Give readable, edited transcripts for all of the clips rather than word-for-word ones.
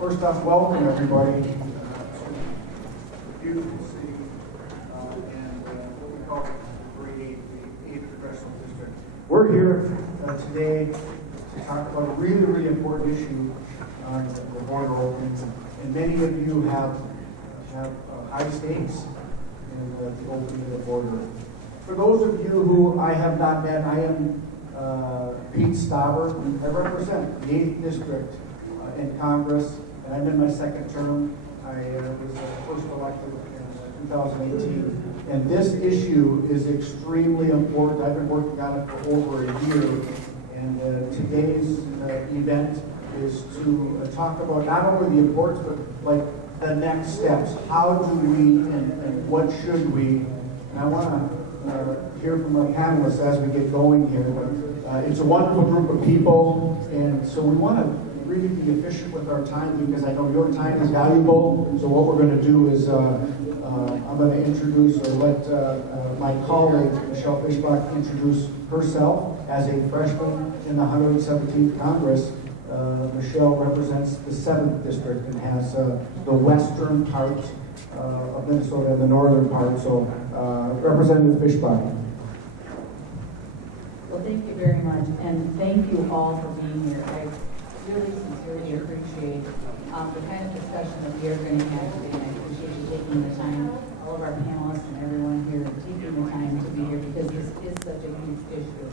First off, welcome everybody to the beautiful city and what we call Grade 8, the 8th Congressional District. We're here today to talk about a really, really important issue on the border openings, and many of you have high stakes in the opening of the border. For those of you who I have not met, I am Pete Stauber. I represent the 8th District in Congress, and I'm in my second term. I was first elected in 2018, and this issue is extremely important. I've been working on it for over a year, and today's event is to talk about not only the importance, but like the next steps. How do we and what should we? And I want to hear from our panelists as we get going here. But it's a wonderful group of people, and so we want to really be efficient with our time because I know your time is valuable. So what we're going to do is I'm going to introduce or let my colleague Michelle Fischbach introduce herself as a freshman in the 117th Congress. Michelle represents the 7th District and has the western part of Minnesota and the northern part. So Representative Fischbach. Well, thank you very much, and thank you all for being here. I really sincerely appreciate the kind of discussion that we are going to have today, and I appreciate you taking the time, all of our panelists and everyone here, taking the time to be here because this is such a huge issue.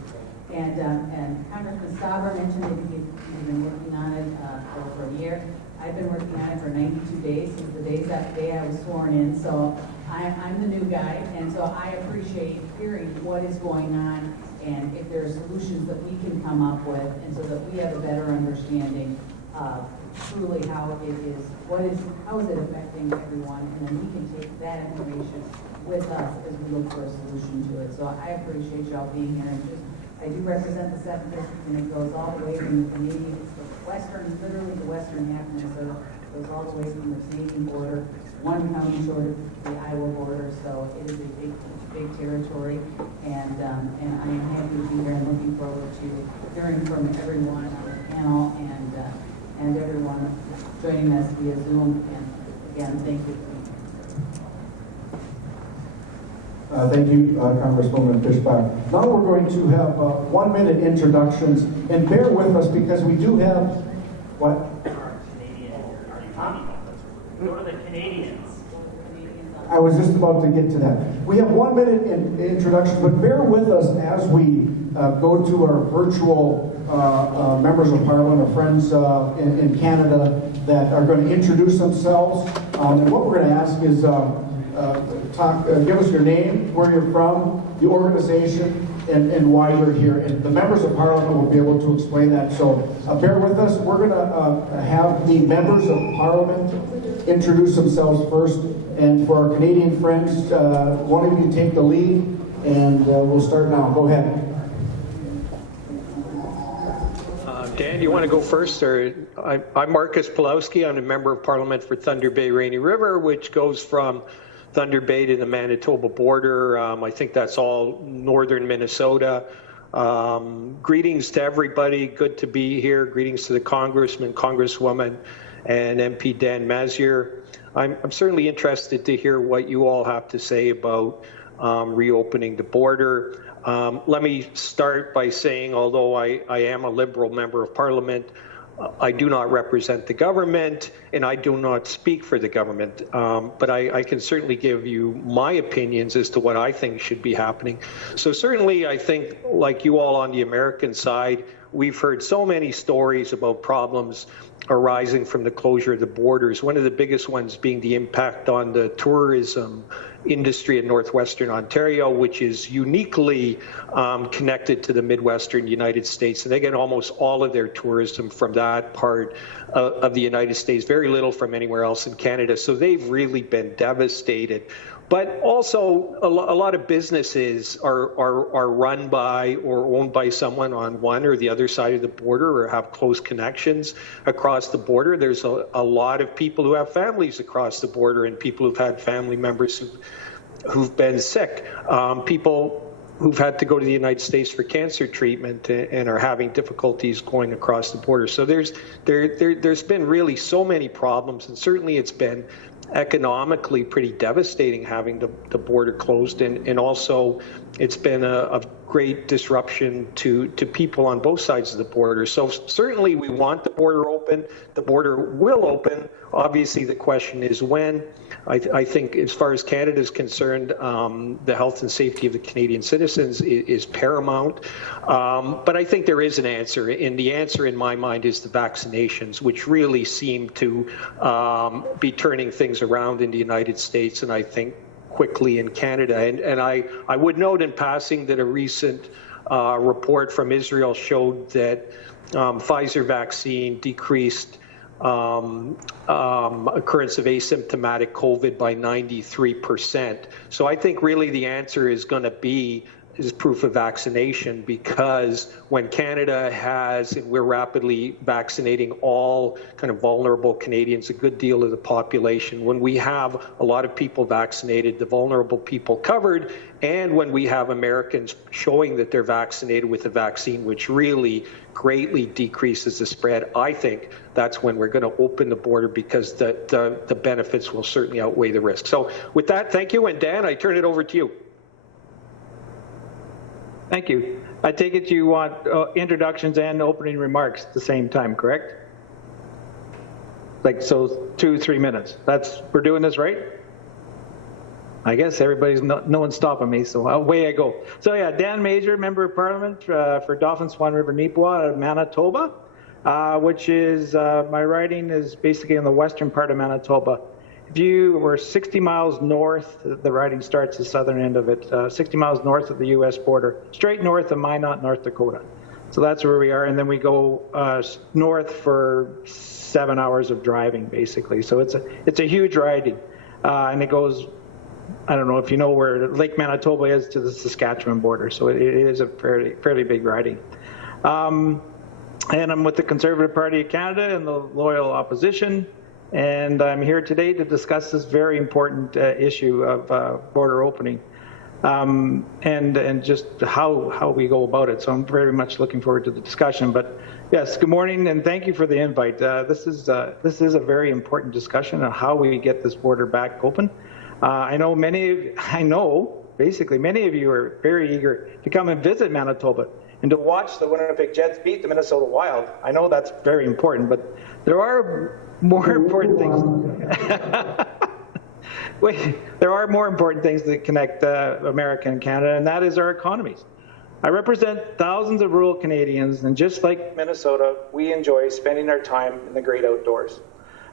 And Congressman Stauber mentioned that he's been working on it for over a year. I've been working on it for 92 days since the day I was sworn in, so I'm the new guy, and so I appreciate hearing what is going on and if there are solutions that we can come up with, and so that we have a better understanding of truly how it is, how is it affecting everyone, and then we can take that information with us as we look for a solution to it. So I appreciate y'all being here, and I do represent the 7th District, and it goes all the way from the Canadian, literally the western half of Minnesota, goes all the way from the Canadian border, one county short of the Iowa border, so it is a big territory, and I am happy to be here and looking forward to hearing from everyone on the panel and everyone joining us via Zoom. And again, thank you. Thank you, Congresswoman Fischbach. Now we're going to have 1-minute introductions, and bear with us because we do have what? Go to the Canadians. I was just about to get to that. We have 1-minute introductions, but bear with us as we go to our virtual members of Parliament or friends in Canada that are going to introduce themselves. And what we're going to ask is give us your name, where you're from, the organization, and why you're here. And the members of Parliament will be able to explain that. So bear with us. We're going to have the members of Parliament introduce themselves first. And for our Canadian friends, one of you take the lead, and we'll start now. Go ahead. Dan, do you want to go first? Or I'm Marcus Pulowski. I'm a member of Parliament for Thunder Bay Rainy River, which goes from Thunder Bay to the Manitoba border. I think that's all northern Minnesota. Greetings to everybody. Good to be here. Greetings to the Congressman, Congresswoman, and MP Dan Mazier. I'm certainly interested to hear what you all have to say about reopening the border. Let me start by saying, although I am a Liberal member of Parliament, I do not represent the government, and I do not speak for the government, but I can certainly give you my opinions as to what I think should be happening. So certainly I think, like you all on the American side, we've heard so many stories about problems arising from the closure of the borders, one of the biggest ones being the impact on the tourism industry in northwestern Ontario, which is uniquely connected to the Midwestern United States. And they get almost all of their tourism from that part of the United States, very little from anywhere else in Canada. So they've really been devastated. But also, a lot of businesses are run by or owned by someone on one or the other side of the border or have close connections across the border. There's a lot of people who have families across the border and people who've had family members who've been sick. People who've had to go to the United States for cancer treatment and are having difficulties going across the border. So there's been really so many problems, and certainly it's been economically pretty devastating having the border closed, and also it's been a great disruption to people on both sides of the border. So certainly we want the border open. The border will open. Obviously the question is when. I think as far as Canada is concerned, the health and safety of the Canadian citizens is paramount. But I think there is an answer, and the answer in my mind is the vaccinations, which really seem to be turning things around in the United States, and I think quickly in Canada. And I would note in passing that a recent report from Israel showed that Pfizer vaccine decreased occurrence of asymptomatic COVID by 93%. So I think really the answer is going to be proof of vaccination, because when Canada has, and we're rapidly vaccinating all kind of vulnerable Canadians, a good deal of the population, when we have a lot of people vaccinated, the vulnerable people covered, and when we have Americans showing that they're vaccinated with a vaccine which really greatly decreases the spread, I think that's when we're going to open the border, because the benefits will certainly outweigh the risk. So with that, thank you. And Dan, I turn it over to you. Thank you. I take it you want introductions and opening remarks at the same time, correct? Like, so 2-3 minutes. We're doing this right? I guess no one's stopping me, so away I go. So yeah, Dan Major, Member of Parliament for Dauphin Swan River Neepawa out of Manitoba, which is, my riding is basically in the western part of Manitoba. If you were 60 miles north, the riding starts the southern end of it, 60 miles north of the U.S. border, straight north of Minot, North Dakota. So that's where we are, and then we go north for 7 hours of driving, basically. So it's a huge riding, and it goes, I don't know if you know where Lake Manitoba is, to the Saskatchewan border. So it is a fairly big riding. And I'm with the Conservative Party of Canada and the Loyal Opposition. And I'm here today to discuss this very important issue of border opening and just how we go about it. So I'm very much looking forward to the discussion. But yes, good morning, and thank you for the invite. This is a very important discussion on how we get this border back open. I know basically many of you are very eager to come and visit Manitoba and to watch the Winnipeg Jets beat the Minnesota Wild. I know that's very important, but there are more important things. There are more important things that connect America and Canada, and that is our economies. I represent thousands of rural Canadians, and just like Minnesota, we enjoy spending our time in the great outdoors.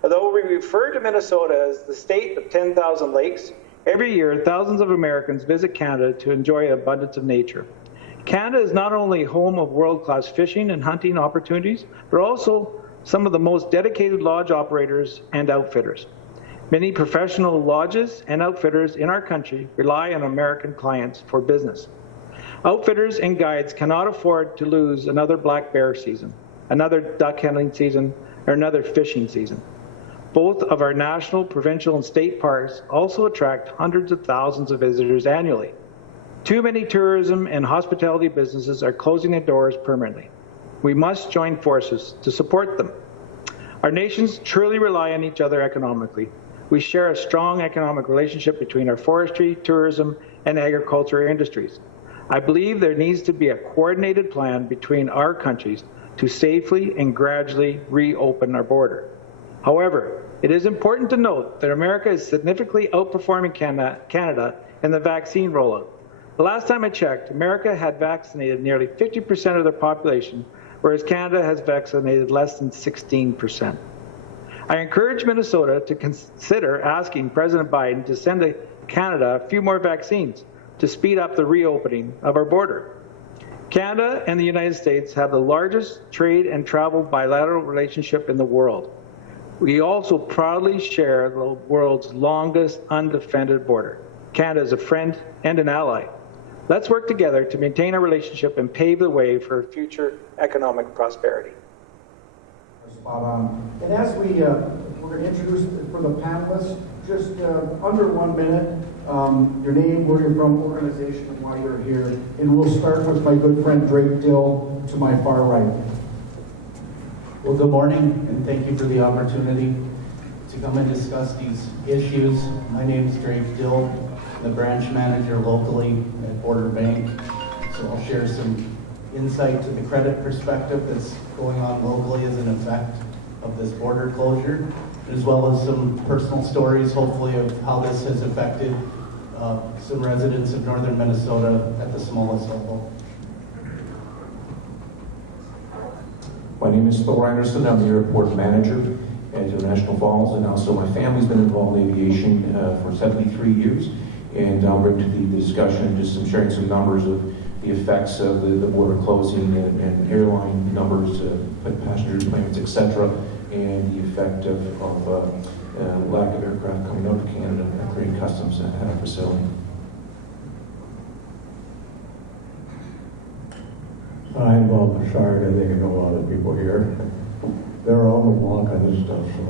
Although we refer to Minnesota as the state of 10,000 lakes, every year thousands of Americans visit Canada to enjoy an abundance of nature. Canada is not only home of world-class fishing and hunting opportunities, but also some of the most dedicated lodge operators and outfitters. Many professional lodges and outfitters in our country rely on American clients for business. Outfitters and guides cannot afford to lose another black bear season, another duck hunting season, or another fishing season. Both of our national, provincial, and state parks also attract hundreds of thousands of visitors annually. Too many tourism and hospitality businesses are closing their doors permanently. We must join forces to support them. Our nations truly rely on each other economically. We share a strong economic relationship between our forestry, tourism, and agriculture industries. I believe there needs to be a coordinated plan between our countries to safely and gradually reopen our border. However, it is important to note that America is significantly outperforming Canada in the vaccine rollout. The last time I checked, America had vaccinated nearly 50% of their population, whereas Canada has vaccinated less than 16%. I encourage Minnesota to consider asking President Biden to send to Canada a few more vaccines to speed up the reopening of our border. Canada and the United States have the largest trade and travel bilateral relationship in the world. We also proudly share the world's longest undefended border. Canada is a friend and an ally. Let's work together to maintain our relationship and pave the way for future economic prosperity. Spot on. And as we're going to introduce for the panelists, just under 1 minute, your name, where you're from, organization, and why you're here. And we'll start with my good friend Drake Dill to my far right. Well, good morning, and thank you for the opportunity to come and discuss these issues. My name is Drake Dill, I'm the branch manager locally at Border Bank. So I'll share some insight to the credit perspective that's going on locally as an effect of this border closure, as well as some personal stories, hopefully, of how this has affected some residents of northern Minnesota at the smallest level. My name is Thor Anderson. I'm the airport manager at International Falls, and also my family's been involved in aviation for 73 years. And I'll bring to the discussion just sharing some numbers of the effects of the border closing and airline numbers, passenger planes, etc., and the effect of lack of aircraft coming out of Canada and clearing customs at our facility. I'm Bob Bouchard. I think I know a lot of people here. They're all the block on this stuff, so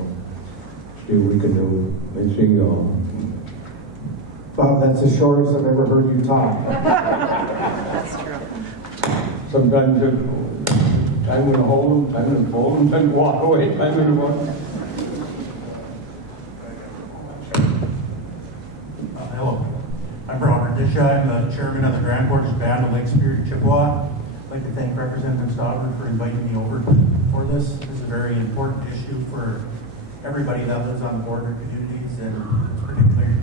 see what we can do. They see Bob, that's the shortest I've ever heard you talk. sometimes I'm going to hold them, I'm going to fold them, then walk away, I'm going to walk. Hello, I'm Robert Disha. I'm the chairman of the Grand Portage Band of Lake Superior, Chippewa. I'd like to thank Representative Stodler for inviting me over for this. This is a very important issue for everybody that lives on border communities, and it's particularly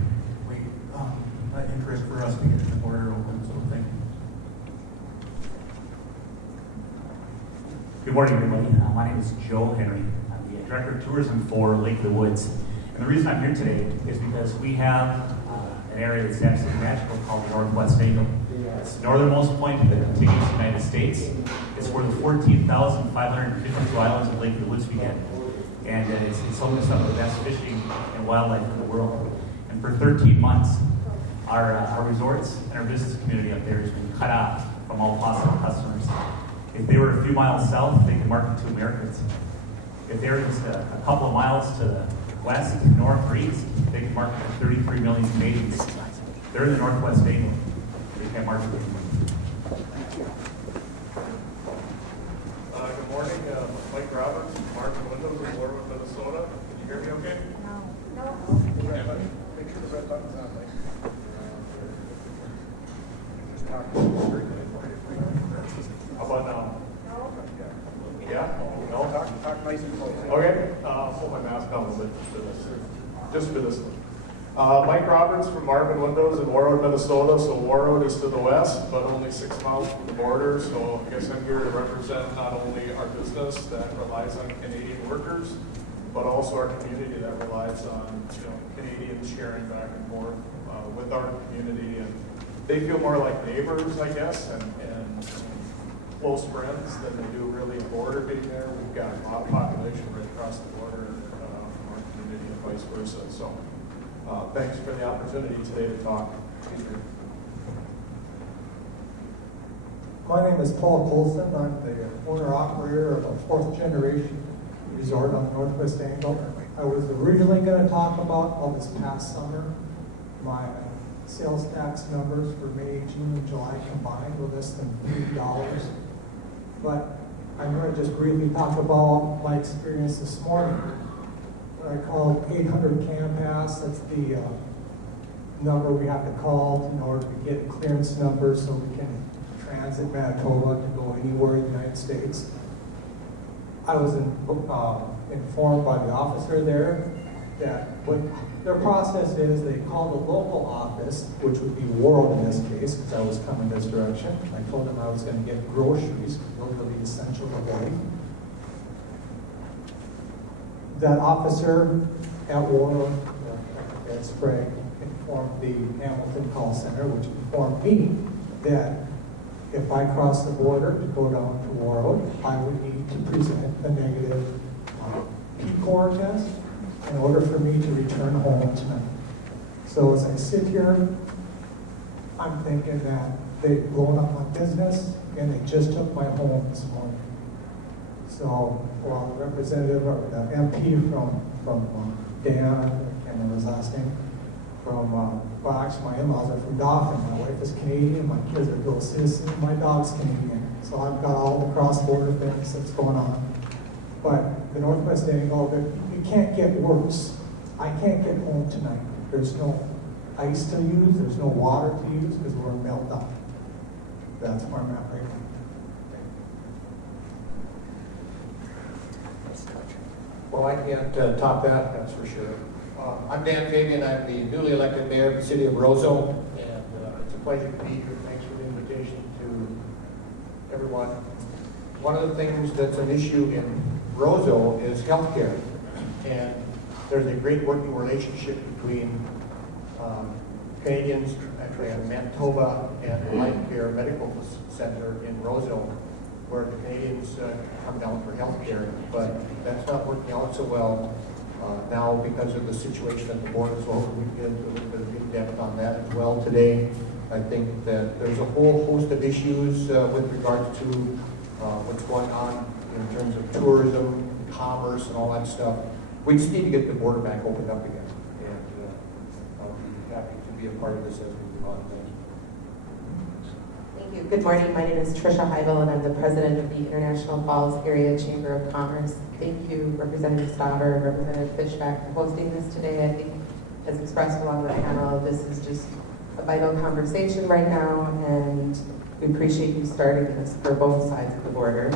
an interest for us to get the border open. So thank you. Good morning, everybody. My name is Joe Henry. I'm the Director of Tourism for Lake of the Woods. And the reason I'm here today is because we have an area that's absolutely magical called the Northwest Angle. It's the northernmost point of the contiguous United States. It's where the 14,552 islands of Lake of the Woods begin. And it's home to some of the best fishing and wildlife in the world. And for 13 months, our resorts and our business community up there has been cut off from all possible customers. If they were a few miles south, they could market to Americans. If they were just a couple of miles to the west, north, or east, they could market to 33 million Canadians. They're in the Northwest Angle. They can't market to anyone. Good morning, Mike Roberts, Martin Windows in Warwood, Minnesota. Can you hear me okay? No. Make sure the red button's on, Mike. Just talk How about now? No. Yeah? No? Talk nice and close. Okay. I'll pull my mask down a little bit just for this one. Mike Roberts from Marvin Windows in Warwood, Minnesota. So Warwood is to the west, but only 6 miles from the border. So I guess I'm here to represent not only our business that relies on Canadian workers, but also our community that relies on Canadians sharing back and forth with our community, and they feel more like neighbors, I guess, and close friends than they do really a border being there. We've got a lot of population right across the border from our community and vice versa. So thanks for the opportunity today to talk. My name is Paul Colson. I'm the owner-operator of a fourth-generation resort on the Northwest Angle. I was originally going to talk about this past summer. My sales tax numbers for May, June, and July combined were less than $3. But I'm going to just briefly talk about my experience this morning. What I call 800 CAN Pass, that's the number we have to call in order to get a clearance number so we can transit Manitoba to go anywhere in the United States. I was informed by the officer there that what their process is, they call the local office, which would be World in this case, because I was coming this direction. I told them I was going to get groceries, those are the essentials of life. That officer at World, at Sprague, informed the Hamilton call center, which informed me that if I crossed the border to go down to World, I would need to present a negative P-core test in order for me to return home tonight. So as I sit here, I'm thinking that they've blown up my business and they just took my home this morning. So while the representative or the MP from Dan, can't remember his last name, from, well, actually my in-laws are from Dauphin. My wife is Canadian, my kids are dual citizens, my dog's Canadian. So I've got all the cross-border things that's going on. But the Northwest Angle, it can't get worse. I can't get home tonight. There's no ice to use, there's no water to use because we're in meltdown. That's where I'm at right now. Well, I can't top that, that's for sure. I'm Dan Fabian. I'm the newly elected mayor of the city of Roseau, and it's a pleasure to be here. Thanks for the invitation to everyone. One of the things that's an issue in Roseau is healthcare, and there's a great working relationship between Canadians and Manitoba and the Life Care Medical Center in Roseau, where the Canadians come down for health care, but that's not working out so well now because of the situation at the border. So we get a little bit of in-depth on that as well today. I think that there's a whole host of issues with regards to what's going on in terms of tourism, commerce, and all that stuff. We just need to get the border back opened up again, and I'll be happy to be a part of this as we move on. Thank you. Good morning. My name is Tricia Heibel, and I'm the president of the International Falls Area Chamber of Commerce. Thank you, Representative Stauber and Representative Fishback, for hosting this today. I think, as expressed along the panel, this is just a vital conversation right now, and we appreciate you starting this for both sides of the border.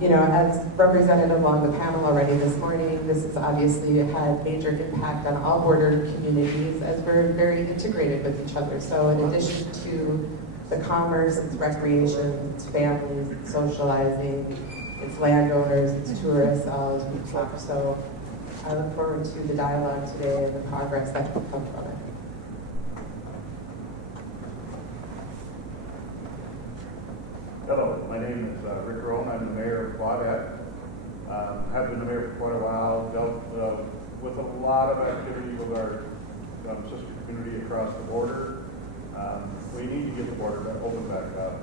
You know, as represented along the panel already this morning, this has obviously had major impact on all border communities as we're very integrated with each other. So in addition to the commerce, it's recreation, it's families, it's socializing, it's landowners, it's tourists, all as we talk. So I look forward to the dialogue today and the progress that will come from it. Hello, my name is Rick Rohn. I'm the mayor of Claudette. Have been the mayor for quite a while. Dealt with a lot of activity with our sister community across the border. We need to get the border open back up.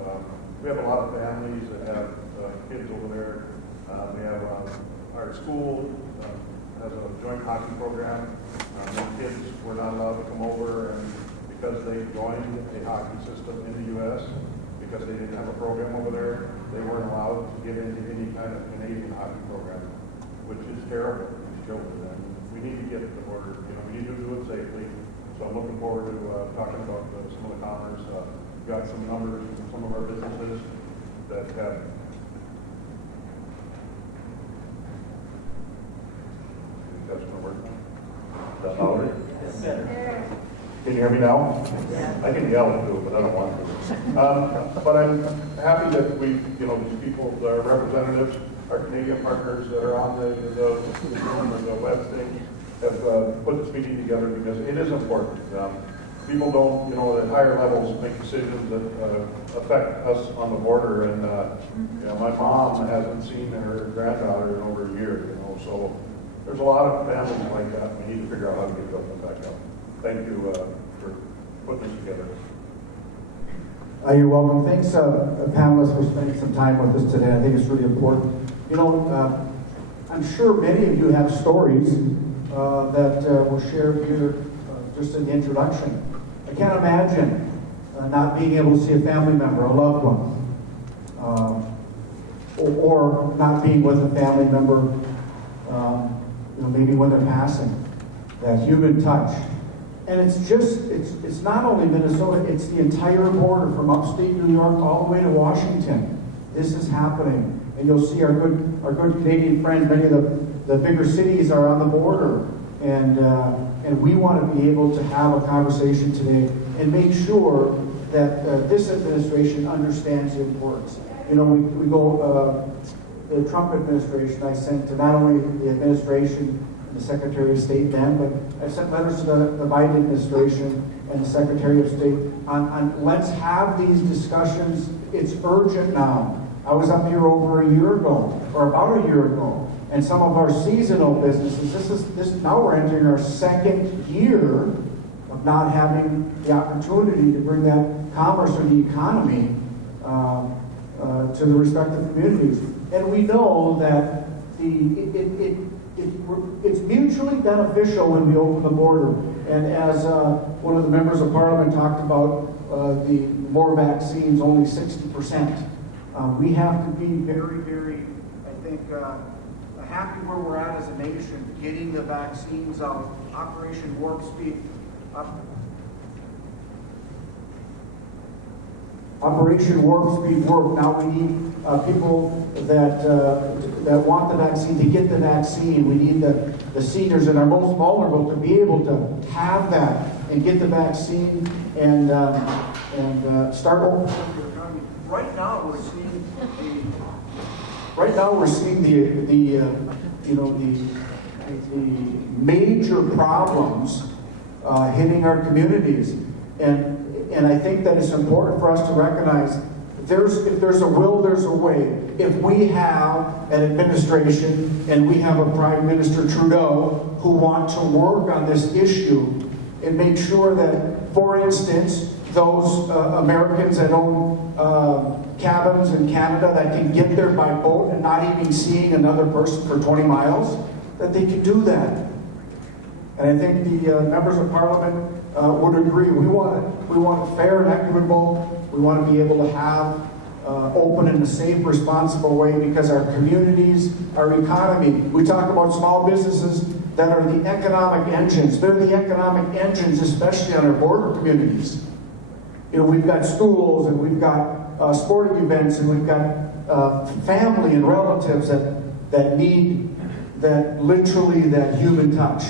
We have a lot of families that have kids over there. We have our school has a joint hockey program. The kids were not allowed to come over, and because they joined a hockey system in the U.S., because they didn't have a program over there, they weren't allowed to get into any kind of Canadian hockey program, which is terrible for these children. And we need to get the border, we need to do it safely. So I'm looking forward to talking about some of the commerce. We've got some numbers from some of our businesses that have. That's going to work now? Is that louder? Yes. Can you hear me now? Yeah. I can yell and do it, but I don't want to. But I'm happy that we, these people, our representatives, our Canadian partners that are on the web thing, have put this meeting together because it is important. People don't, at higher levels, make decisions that affect us on the border. And my mom hasn't seen her granddaughter in over a year. So there's a lot of families like that. We need to figure out how to get it open back up. Thank you for putting this together. You're welcome. Thanks, panelists, for spending some time with us today. I think it's really important. I'm sure many of you have stories that were shared here just in the introduction. I can't imagine not being able to see a family member, a loved one, or not being with a family member, maybe when they're passing. That human touch. And it's not only Minnesota, it's the entire border from upstate New York all the way to Washington. This is happening. And you'll see our good Canadian friends, many of the bigger cities are on the border. And we want to be able to have a conversation today and make sure that this administration understands the importance. We go, the Trump administration, I sent to not only the administration, the Secretary of State then, but I sent letters to the Biden administration and the Secretary of State on let's have these discussions. It's urgent now. I was up here over a year ago, or about a year ago, and some of our seasonal businesses, now we're entering our second year of not having the opportunity to bring that commerce or the economy to the respective communities. And we know that it's mutually beneficial when we open the border. And as one of the members of parliament talked about, the more vaccines, only 60%. We have to be very, very, I think, happy where we're at as a nation, getting the vaccines out. Operation Warp Speed. Operation Warp Speed worked. Now we need people that want the vaccine to get the vaccine. We need the seniors and our most vulnerable to be able to have that and get the vaccine and start opening up the economy. Right now we're seeing the major problems hitting our communities, and I think that it's important for us to recognize if there's a will, there's a way. If we have an administration and we have a Prime Minister Trudeau who want to work on this issue and make sure that, for instance, those Americans that own cabins in Canada that can get there by boat and not even seeing another person for 20 miles, that they can do that. And I think the members of Parliament would agree. We want fair and equitable. We want to be able to have open in a safe, responsible way, because our communities, our economy, we talk about small businesses that are the economic engines. They're the economic engines, especially on our border communities. You know, we've got schools and we've got sporting events and we've got family and relatives that need literally that human touch.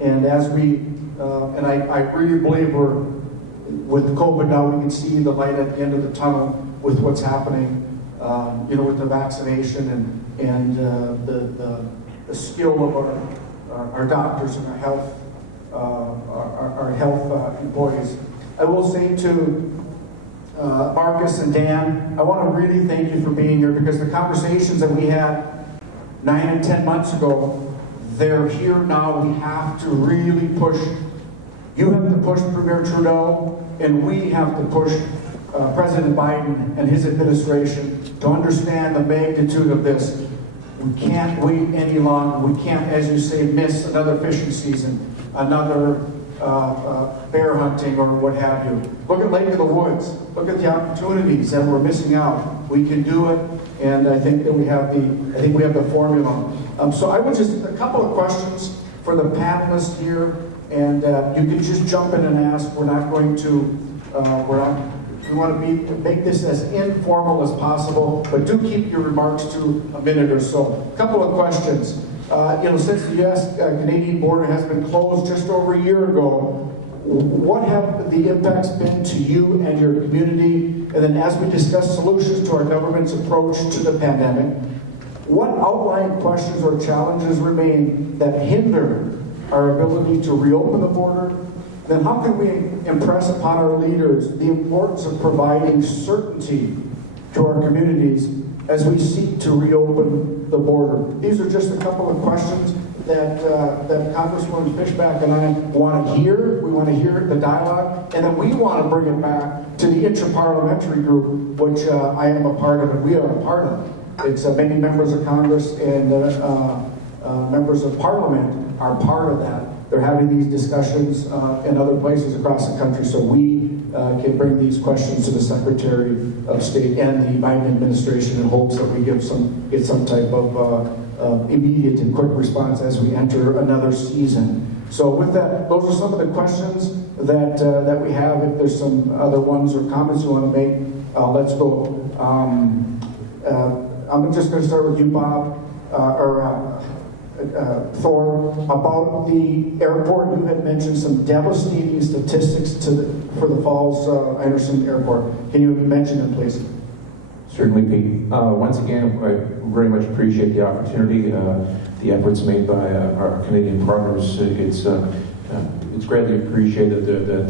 And as and I really believe with COVID now, we can see the light at the end of the tunnel with what's happening, with the vaccination and the skill of our doctors and our health employees. I will say to Marcus and Dan, I want to really thank you for being here, because the conversations that we had 9 and 10 months ago, they're here now. We have to really push. You have to push Premier Trudeau, and we have to push President Biden and his administration to understand the magnitude of this. We can't wait any longer. We can't, as you say, miss another fishing season, another bear hunting or what have you. Look at Lake of the Woods. Look at the opportunities that we're missing out. We can do it, and I think that we have the formula. So I would just a couple of questions for the panelists here, and you can just jump in and ask. We're not going to. We want to make this as informal as possible, but do keep your remarks to a minute or so. A couple of questions. Since the U.S.-Canadian border has been closed just over a year ago, what have the impacts been to you and your community? And then as we discuss solutions to our government's approach to the pandemic, what outlying questions or challenges remain that hinder our ability to reopen the border? Then how can we impress upon our leaders the importance of providing certainty to our communities as we seek to reopen the border? These are just a couple of questions that Congresswoman Fishback and I want to hear. We want to hear the dialogue, and then we want to bring it back to the interparliamentary group, which I am a part of, and we are a part of. It's many members of Congress and members of Parliament are part of that. They're having these discussions in other places across the country, so we can bring these questions to the Secretary of State and the Biden administration in hopes that we get some type of immediate and quick response as we enter another season. So with that, those are some of the questions that we have. If there's some other ones or comments you want to make, let's go. I'm just going to start with you, Bob, Thor, about the airport. You had mentioned some devastating statistics for the Falls Anderson Airport. Can you mention them, please? Certainly, Pete. Once again, I very much appreciate the opportunity, the efforts made by our Canadian partners. It's greatly appreciated that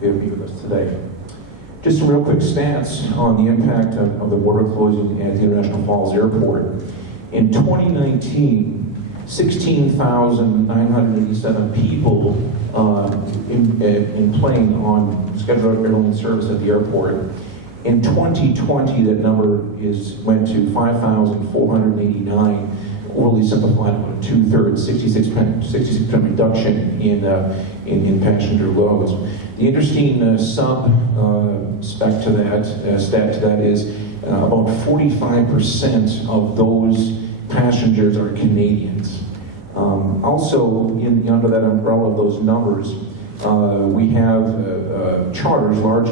they have been with us today. Just a real quick stance on the impact of the border closing at the International Falls Airport. In 2019, 16,987 people in plane on scheduled airline service at the airport. In 2020, that number went to 5,489, overly simplified, about a 2/3, 66% reduction in passenger loads. The interesting stat to that is about 45% of those passengers are Canadians. Also, under that umbrella of those numbers, we have charters, large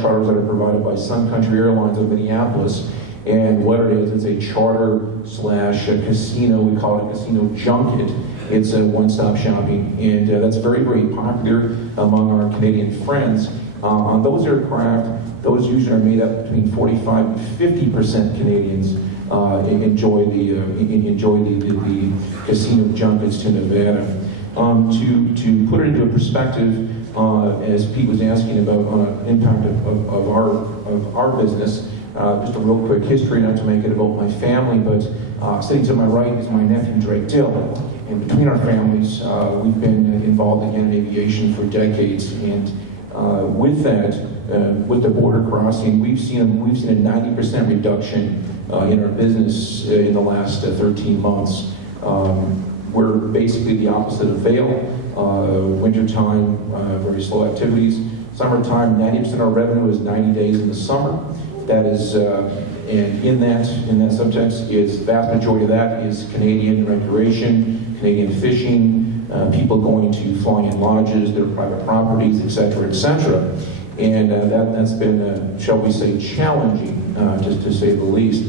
charters that are provided by Sun Country Airlines of Minneapolis. And what it is, it's a charter / a casino. We call it a casino junket. It's a one-stop shopping, and that's very, very popular among our Canadian friends. On those aircraft, those usually are made up between 45 and 50% Canadians enjoy the casino junkets to Nevada. To put it into perspective, as Pete was asking about impact of our business, just a real quick history, not to make it about my family, but sitting to my right is my nephew Drake Dill. And between our families, we've been involved again in aviation for decades. And with that, with the border crossing, we've seen a 90% reduction in our business in the last 13 months. We're basically the opposite of Vail. Wintertime, very slow activities. Summertime, 90% of our revenue is 90 days in the summer. That is, and in that subtext is, the vast majority of that is Canadian recreation, Canadian fishing, people going to fly-in lodges, their private properties, etc., etc. And that's been, shall we say, challenging, just to say the least.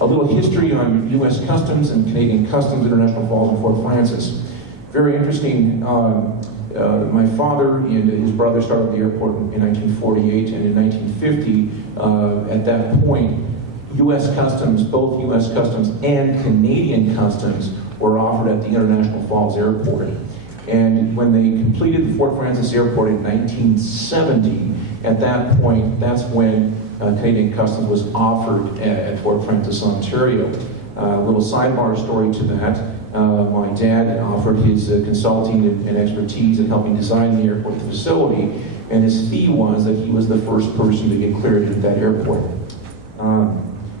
A little history on U.S. Customs and Canadian Customs, International Falls and Fort Frances. Very interesting. My father and his brother started the airport in 1948, and in 1950, at that point, U.S. Customs, both U.S. Customs and Canadian Customs, were offered at the International Falls Airport. And when they completed the Fort Frances Airport in 1970, at that point, that's when Canadian Customs was offered at Fort Frances, Ontario. A little sidebar story to that. My dad offered his consulting and expertise in helping design the airport facility, and his fee was that he was the first person to get cleared at that airport.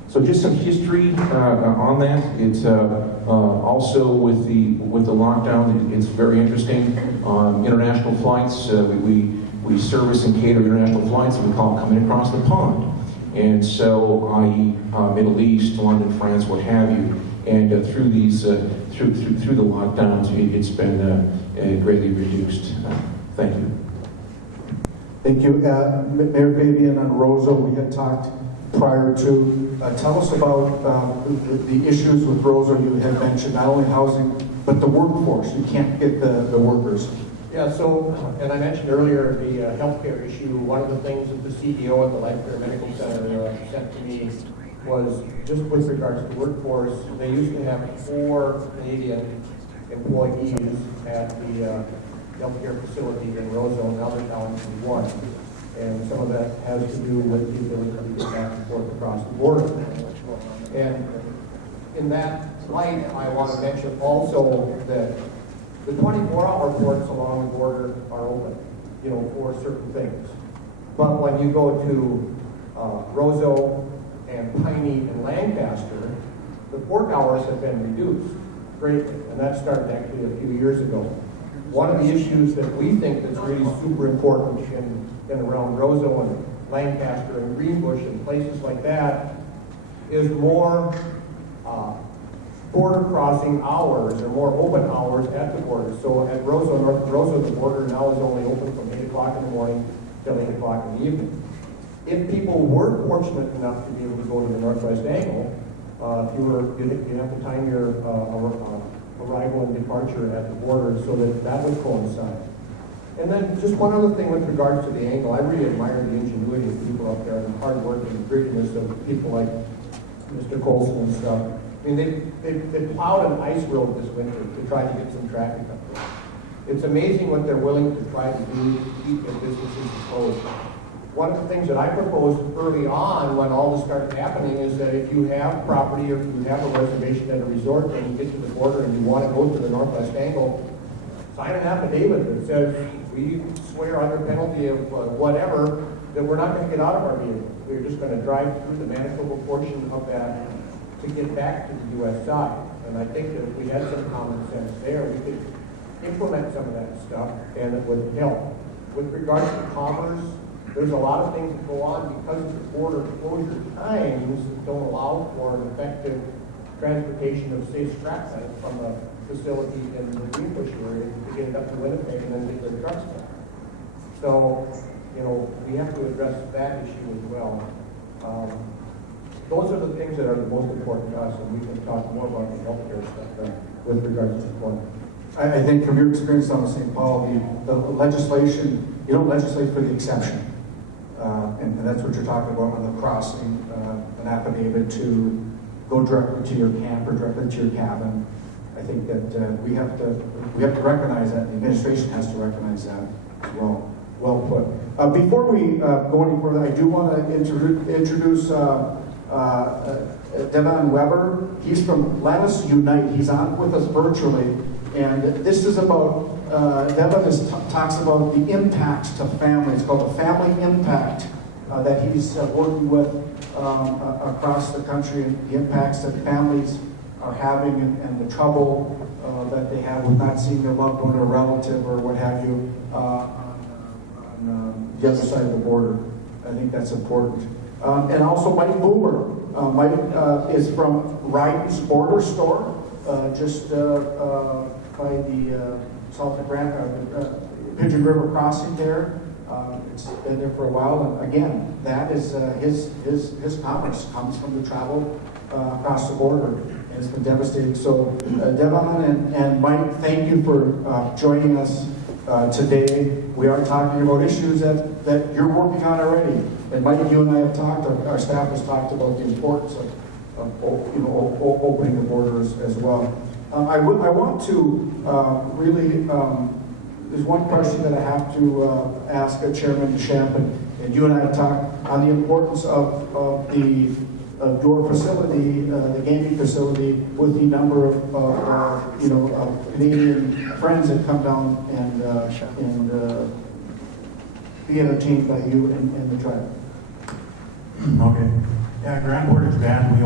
So just some history on that. It's also with the lockdown, it's very interesting. International flights, we service and cater international flights, and we call them coming across the pond. And so, i.e., Middle East, London, France, what have you. And through these, through the lockdowns, it's been greatly reduced. Thank you. Thank you. Mayor Fabian on Roseau, we had talked prior to. Tell us about the issues with Roseau. You had mentioned not only housing, but the workforce. You can't get the workers. Yeah, so, and I mentioned earlier the healthcare issue. One of the things that the CEO at the Life Care Medical Center sent to me was just with regards to the workforce. They used to have 4 Canadian employees at the healthcare facility in Roseau. Now they're down to 1. And some of that has to do with the ability to get back and forth across the border. And in that light, I want to mention also that the 24-hour ports along the border are open, for certain things. But when you go to Roseau and Piney and Lancaster, the port hours have been reduced greatly, and that started actually a few years ago. One of the issues that we think that's really super important in around Roseau and Lancaster and Greenbush and places like that is more border crossing hours or more open hours at the border. So at Roseau, north of Roseau, the border now is only open from 8 o'clock in the morning till 8 o'clock in the evening. If people were fortunate enough to be able to go to the northwest angle, you have to time your arrival and departure at the border so that would coincide. And then just one other thing with regards to the angle, I really admire the ingenuity of people up there and the hard work and grittiness of people like Mr. Colson and stuff. I mean, they plowed an ice road this winter to try to get some traffic up there. It's amazing what they're willing to try to do to keep their businesses closed. One of the things that I proposed early on when all this started happening is that if you have property or if you have a reservation at a resort and you get to the border and you want to go to the northwest angle, sign an affidavit that says we swear under penalty of whatever that we're not going to get out of our vehicle. We're just going to drive through the Manitoba portion of that to get back to the U.S. side. And I think that if we had some common sense there, we could implement some of that stuff and it would help. With regards to commerce, there's a lot of things that go on because of the border closure times that don't allow for an effective transportation of say scrap metal from a facility in the Greenbush area to get it up to Winnipeg and then get their trucks back. So, you know, we have to address that issue as well. Those are the things that are the most important to us, and we can talk more about the healthcare stuff with regards to employment. I think from your experience on St. Paul, the legislation, you don't legislate for the exception. And that's what you're talking about on the crossing, an affidavit to go directly to your camp or directly to your cabin. I think that we have to recognize that. The administration has to recognize that as well. Well put. Before we go any further, I do want to introduce Devon Weber. He's from Let Us Unite. He's on with us virtually. And this is about, Devon talks about the impacts to families. It's called the family impact that he's working with across the country, and the impacts that families are having and the trouble that they have with not seeing their loved one or relative or what have you on the other side of the border. I think that's important. And also Mike Boomer. Mike is from Ryden's Border Store, just by the South of Pigeon River crossing there. It's been there for a while, and again, that is his commerce comes from the travel across the border, and it's been devastating. So, Devon and Mike, thank you for joining us today. We are talking about issues that you're working on already, and Mike, you and I have talked. Our staff has talked about the importance of opening the borders as well. I want to really. There's one question that I have to ask Chairman Deschamps, and you and I have talked on the importance of your facility, the gaming facility, with the number of Canadian friends that come down and be entertained by you and the tribe. Okay. Yeah, Grand Portage Band, we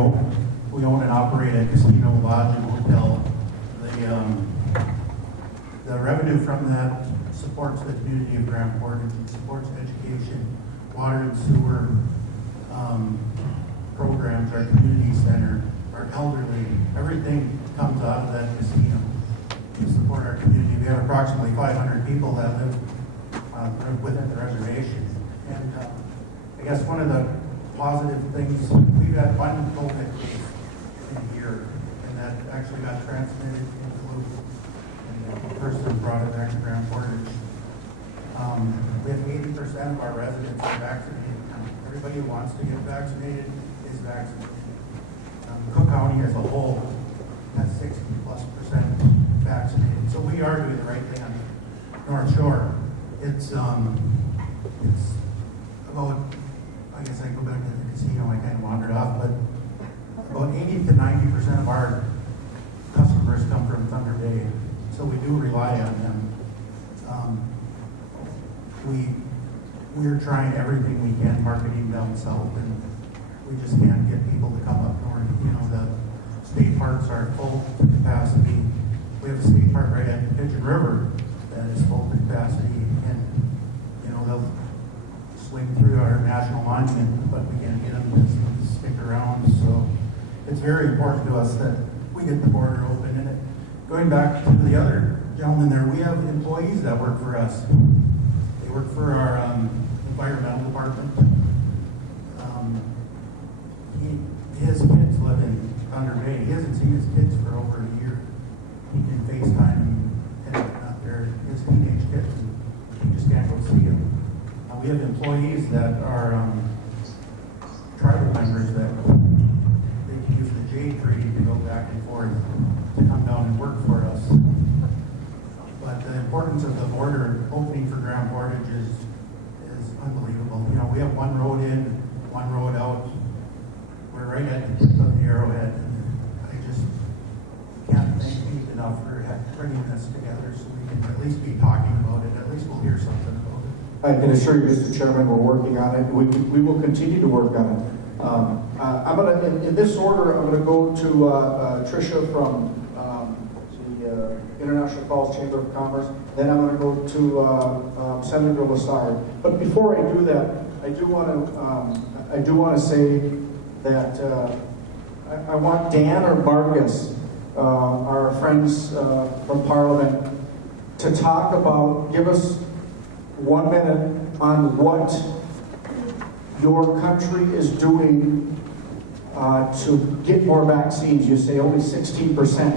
own and operate a casino, lodge, and hotel. The revenue from that supports the community of Grand Portage. It supports education, water and sewer programs, our community center, our elderly. Everything comes out of that casino to support our community. We have approximately 500 people that live within the reservation. And I guess one of the positive things, we've had one COVID case in a year, and that actually got transmitted in flu. The person brought it back to Grand Portage. We have 80% of our residents are vaccinated. Everybody who wants to get vaccinated is vaccinated. Cook County as a whole has 60+% vaccinated. So we are doing the right thing on the North Shore. It's about, I guess I go back to the casino, I kind of wandered off, but about 80 to 90% of our customers come from Thunder Bay. So we do rely on them. We're trying everything we can marketing down south, and we just can't get people to come up north. You know, the state parks are full capacity. We have a state park right at Pigeon River that is full capacity, and you know they'll swing through our national monument, but we can't get them to stick around. So it's very important to us that we get the border open. And going back to the other gentleman there, we have employees that work for us. They work for our environmental department. His kids live in Thunder Bay. He hasn't seen his kids for over a year. He can FaceTime and they're his teenage kids, and he just can't go see them. We have employees that are tribal members that they can use the J tree to go back and forth to come down and work for us. But the importance of the border opening for Grand Portage is unbelievable. You know, we have one road in, one road out. We're right at the tip of the arrowhead. And I just can't thank you enough for bringing this together so we can at least be talking about it. At least we'll hear something about it. I can assure you, Mr. Chairman, we're working on it. We will continue to work on it. I'm going to, in this order, I'm going to go to Tricia from the International Falls Chamber of Commerce. Then I'm going to go to Senator Lassard. But before I do that, I do want to say that I want Dan or Marcus, our friends from Parliament, to talk about, give us 1 minute on what your country is doing to get more vaccines. You say only 16%.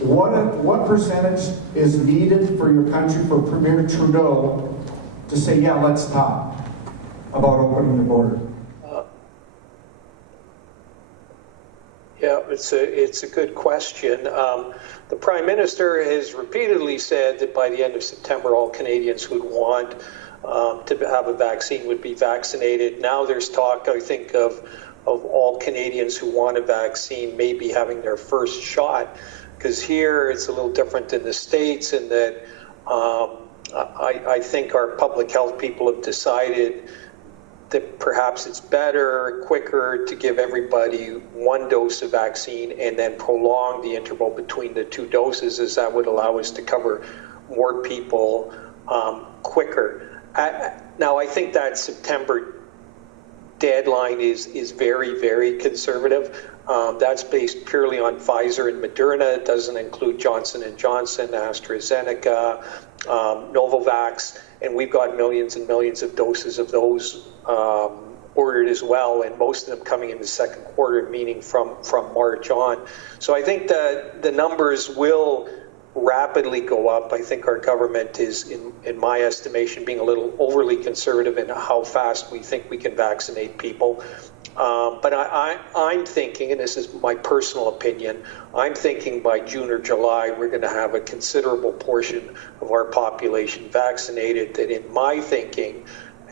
What percentage is needed for your country, for Premier Trudeau to say, yeah, let's talk about opening the border? Yeah, it's a good question. The Prime Minister has repeatedly said that by the end of September, all Canadians who'd want to have a vaccine would be vaccinated. Now there's talk, I think, of all Canadians who want a vaccine maybe having their first shot, because here it's a little different in the States in that I think our public health people have decided that perhaps it's better, quicker to give everybody 1 dose of vaccine and then prolong the interval between the 2 doses, as that would allow us to cover more people quicker. Now, I think that September deadline is very, very conservative. That's based purely on Pfizer and Moderna. It doesn't include Johnson & Johnson, AstraZeneca, Novavax, and we've got millions and millions of doses of those ordered as well, and most of them coming in the second quarter, meaning from March on. So I think that the numbers will rapidly go up. I think our government is, in my estimation, being a little overly conservative in how fast we think we can vaccinate people. But I'm thinking, and this is my personal opinion, I'm thinking by June or July we're going to have a considerable portion of our population vaccinated. That in my thinking,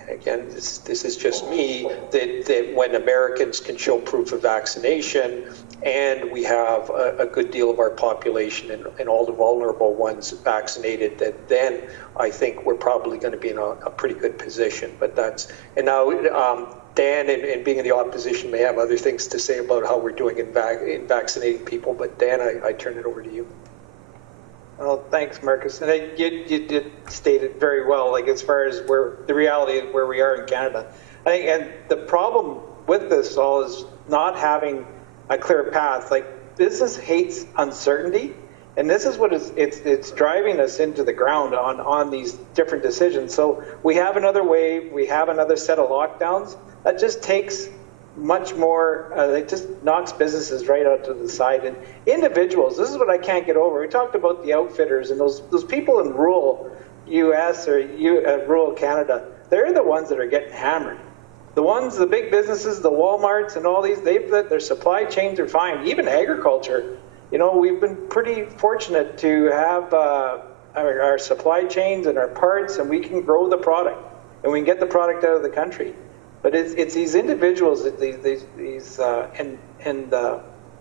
again, this is just me, that when Americans can show proof of vaccination and we have a good deal of our population and all the vulnerable ones vaccinated, that then I think we're probably going to be in a pretty good position. But that's, and now Dan, and being in the opposition, may have other things to say about how we're doing in vaccinating people. But Dan, I turn it over to you. Well, thanks, Marcus. And you did state it very well, like as far as where the reality of where we are in Canada. I think, and the problem with this all is not having a clear path. Like, business hates uncertainty, and this is what it's driving us into the ground on these different decisions. So we have another wave, we have another set of lockdowns. That just takes much more, it just knocks businesses right out to the side. And individuals, this is what I can't get over. We talked about the outfitters and those people in rural U.S. or rural Canada. They're the ones that are getting hammered. The big businesses, the Walmarts and all these, their supply chains are fine. Even agriculture, we've been pretty fortunate to have our supply chains and our parts, and we can grow the product and we can get the product out of the country. But it's these individuals, the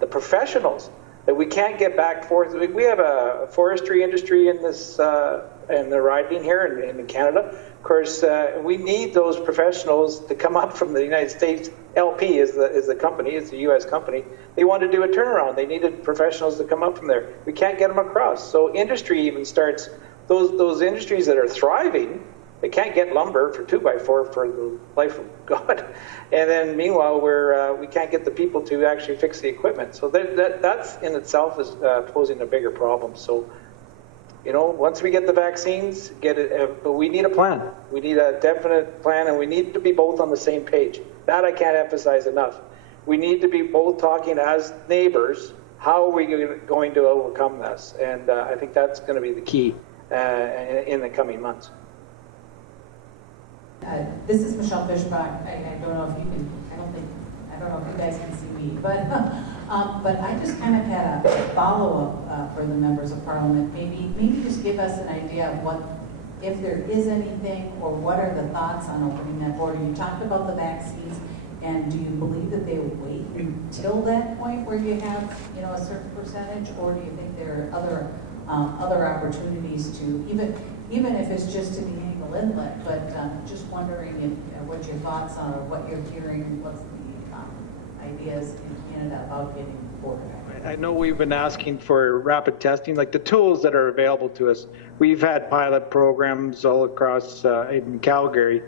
professionals that we can't get back forth. We have a forestry industry in this in the riding here in Canada. Of course, we need those professionals to come up from the United States. LP is the company, it's a U.S. company. They want to do a turnaround. They needed professionals to come up from there. We can't get them across. So industry even starts, those industries that are thriving, they can't get lumber for 2x4 for the life of God. And then meanwhile, we can't get the people to actually fix the equipment. So that's in itself is posing a bigger problem. So, once we get the vaccines, but we need a plan. We need a definite plan, and we need to be both on the same page. That I can't emphasize enough. We need to be both talking as neighbors. How are we going to overcome this? And I think that's going to be the key in the coming months. This is Michelle Fishbach. I don't know if you can. I don't know if you guys can see me, but I just kind of had a follow-up for the members of Parliament. Maybe just give us an idea of what, if there is anything, or what are the thoughts on opening that border. You talked about the vaccines, and do you believe that they will wait until that point where you have a certain percentage, or do you think there are other opportunities to even if it's just to the Angle Inlet, but just wondering what your thoughts are, or what you're hearing, what's the ideas in Canada about getting forward. I know we've been asking for rapid testing, like the tools that are available to us. We've had pilot programs all across in Calgary.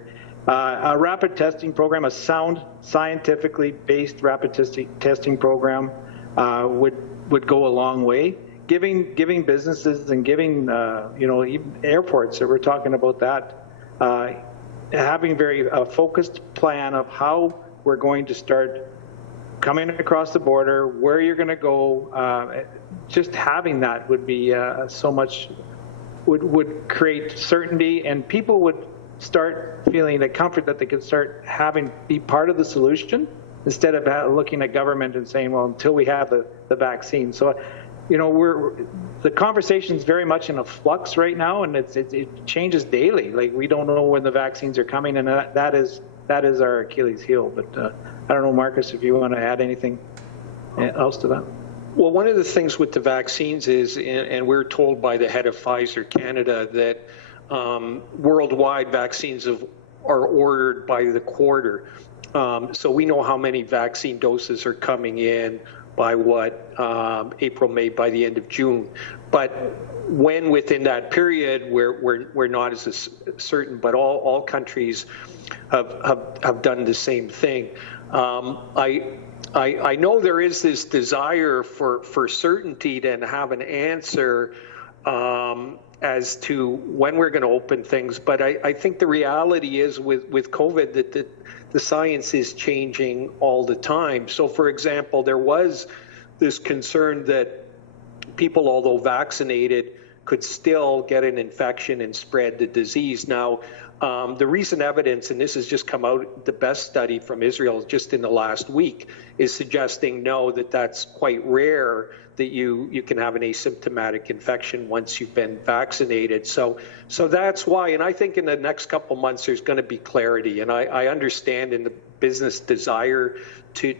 A rapid testing program, a sound, scientifically based rapid testing program would go a long way. Giving businesses and giving even airports, that we're talking about that, having a focused plan of how we're going to start coming across the border, where you're going to go, just having that would be so much, would create certainty, and people would start feeling the comfort that they could start be part of the solution instead of looking at government and saying, well, until we have the vaccine. So, the conversation is very much in a flux right now, and it changes daily. Like, we don't know when the vaccines are coming, and that is our Achilles heel. But I don't know, Marcus, if you want to add anything else to that. Well, one of the things with the vaccines is, and we're told by the head of Pfizer Canada, that worldwide vaccines are ordered by the quarter. So we know how many vaccine doses are coming in by April, May, by the end of June. But when within that period, we're not as certain, but all countries have done the same thing. I know there is this desire for certainty to have an answer as to when we're going to open things, but I think the reality is with COVID that the science is changing all the time. So, for example, there was this concern that people, although vaccinated, could still get an infection and spread the disease. Now, the recent evidence, and this has just come out, the best study from Israel just in the last week, is suggesting no, that's quite rare, that you can have an asymptomatic infection once you've been vaccinated. So that's why, and I think in the next couple months there's going to be clarity, and I understand in the business desire to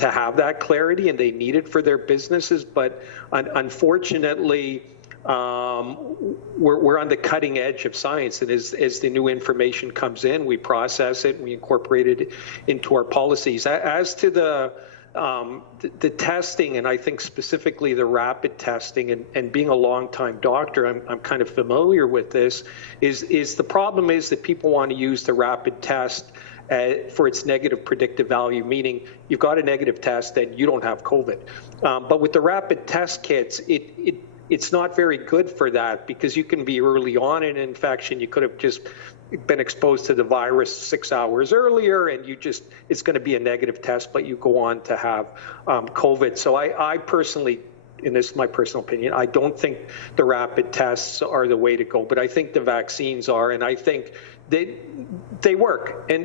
have that clarity, and they need it for their businesses, but unfortunately, we're on the cutting edge of science, and as the new information comes in, we process it, we incorporate it into our policies. As to the testing, and I think specifically the rapid testing, and being a long-time doctor, I'm kind of familiar with this, is the problem is that people want to use the rapid test for its negative predictive value, meaning you've got a negative test and you don't have COVID. But with the rapid test kits, it's not very good for that, because you can be early on in an infection. You could have just been exposed to the virus 6 hours earlier, and it's going to be a negative test, but you go on to have COVID. So I personally, and this is my personal opinion, I don't think the rapid tests are the way to go, but I think the vaccines are, and I think they work. And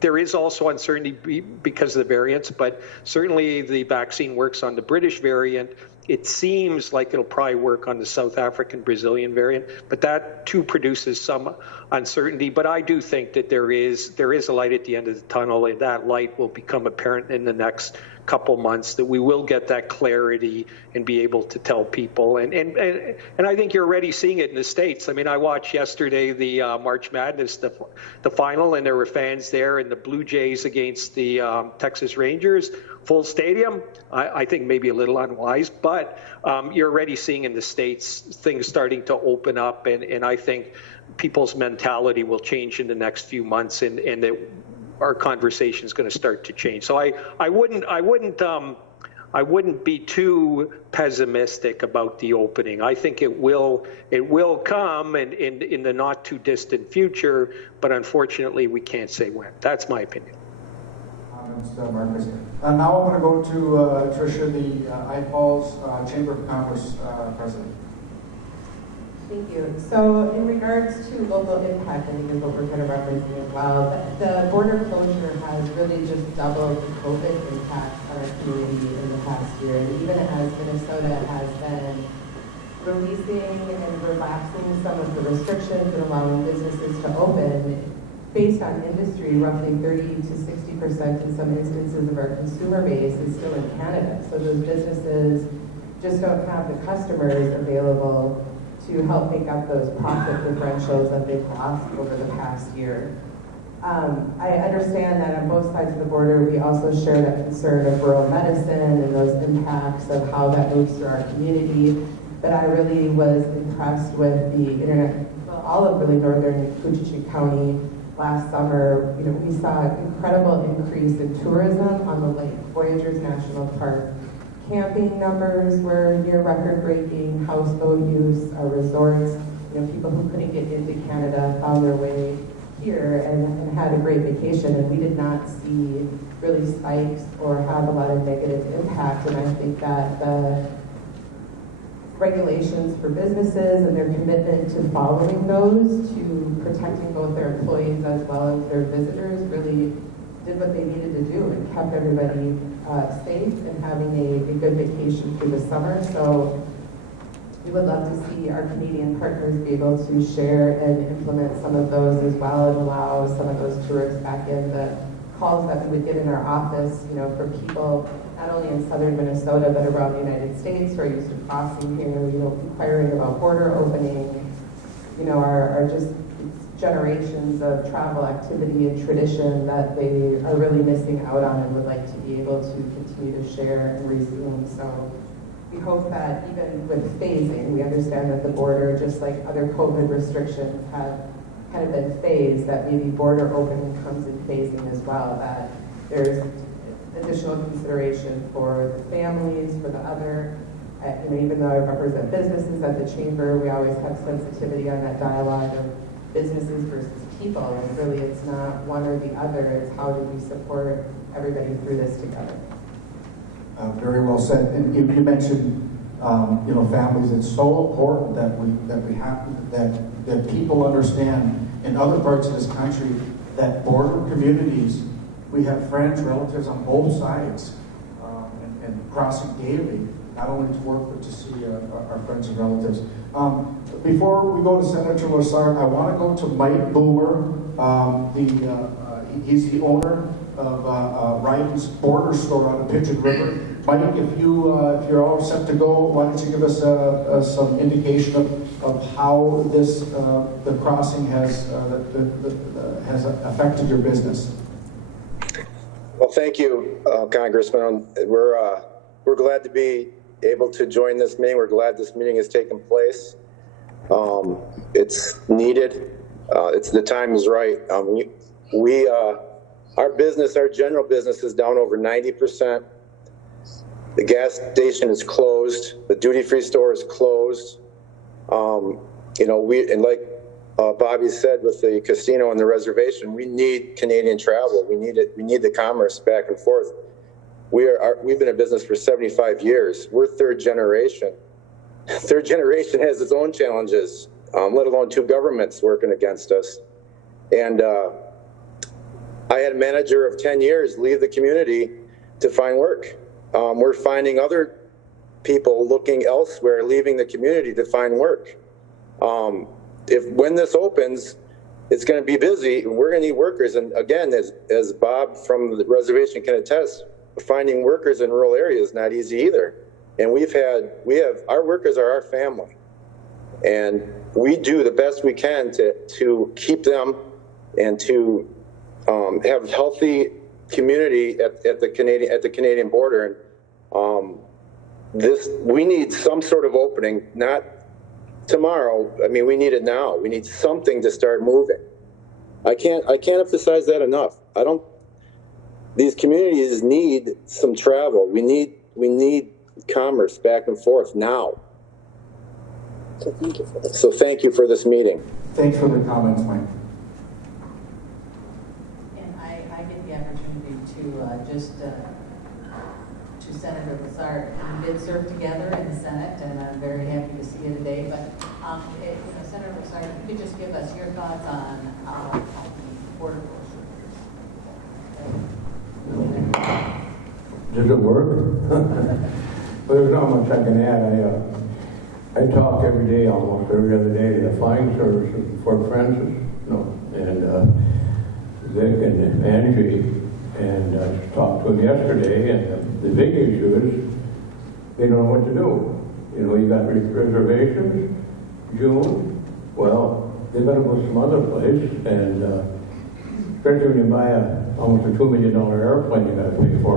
there is also uncertainty because of the variants, but certainly the vaccine works on the British variant. It seems like it'll probably work on the South African, Brazilian variant, but that too produces some uncertainty. But I do think that there is a light at the end of the tunnel, and that light will become apparent in the next couple months, that we will get that clarity and be able to tell people. And I think you're already seeing it in the States. I mean, I watched yesterday the March Madness, the final, and there were fans there, and the Blue Jays against the Texas Rangers, full stadium. I think maybe a little unwise, but you're already seeing in the States things starting to open up, and I think people's mentality will change in the next few months, and that our conversation is going to start to change. So I wouldn't be too pessimistic about the opening. I think it will come in the not too distant future, but unfortunately we can't say when. That's my opinion. Marcus. Now I want to go to Tricia, the IPAL's Chamber of Commerce president. Thank you. So in regards to local impact, I think is what we're kind of referencing as well. The border closure has really just doubled the COVID impact on our community in the past year. And even as Minnesota has been releasing and relaxing some of the restrictions and allowing businesses to open, based on industry, roughly 30 to 60% in some instances of our consumer base is still in Canada. So those businesses just don't have the customers available to help make up those profit differentials that they've lost over the past year. I understand that on both sides of the border, we also share that concern of rural medicine and those impacts of how that moves through our community. But I really was impressed with all of really northern Coochin County last summer. You know, we saw an incredible increase in tourism on the lake. Voyageurs National Park camping numbers were near record-breaking, houseboat use, resorts. You know, people who couldn't get into Canada found their way here and had a great vacation, and we did not see really spikes or have a lot of negative impact. And I think that the regulations for businesses and their commitment to following those, to protecting both their employees as well as their visitors, really did what they needed to do and kept everybody safe and having a good vacation through the summer. So we would love to see our Canadian partners be able to share and implement some of those as well and allow some of those tourists back in. The calls that we would get in our office, you know, for people not only in southern Minnesota but around the United States who are used to crossing here, you know, inquiring about border opening, you know, are just generations of travel activity and tradition that they are really missing out on and would like to be able to continue to share and resume. So we hope that even with phasing, we understand that the border, just like other COVID restrictions have kind of been phased, that maybe border opening comes in phasing as well, that there's additional consideration for the families, for the other. You know, even though I represent businesses at the chamber, we always have sensitivity on that dialogue of businesses versus people, and really it's not one or the other, it's how do we support everybody through this together. Very well said. And you mentioned, you know, families. It's so important that we have that people understand in other parts of this country that border communities, we have friends, relatives on both sides, and crossing daily, not only to work but to see our friends and relatives. Before we go to Senator Lessard, I want to go to Mike Boomer. He's the owner of Ryan's Border Store on the Pigeon River. Mike, if you're all set to go, why don't you give us some indication of how this the crossing has affected your business? Well, thank you, Congressman. We're glad to be able to join this meeting. We're glad this meeting has taken place. It's needed. The time is right. Our business, our general business, is down over 90%. The gas station is closed. The duty-free store is closed. You know, and like Bobby said, with the casino and the reservation, we need Canadian travel. We need it. We need the commerce back and forth. We've been in business for 75 years. We're third generation. Third generation has its own challenges, let alone two governments working against us. And I had a manager of 10 years leave the community to find work. We're finding other people looking elsewhere, leaving the community to find work. When this opens, it's going to be busy. We're going to need workers. And again, as Bob from the reservation can attest, finding workers in rural areas is not easy either. And our workers are our family. And we do the best we can to keep them and to have healthy community at the Canadian border. And we need some sort of opening, not tomorrow. I mean, we need it now. We need something to start moving. I can't emphasize that enough. These communities need some travel. We need commerce back and forth now. So thank you for this meeting. Thanks for the comments, Mike. And I get the opportunity to Senator Lessard. We did serve together in the Senate, and I'm very happy to see you today. But Senator Lessard, if you could just give us your thoughts on how the border force Does it work? Well, there's not much I can add. I talk every day, almost every other day, to the flying service in Fort Francis, and Vic and Angie, and I just talked to them yesterday, and the big issue is they don't know what to do. You know, you got reservations, June, well, they better go some other place, and especially when you buy almost a $2 million airplane you got to pay for.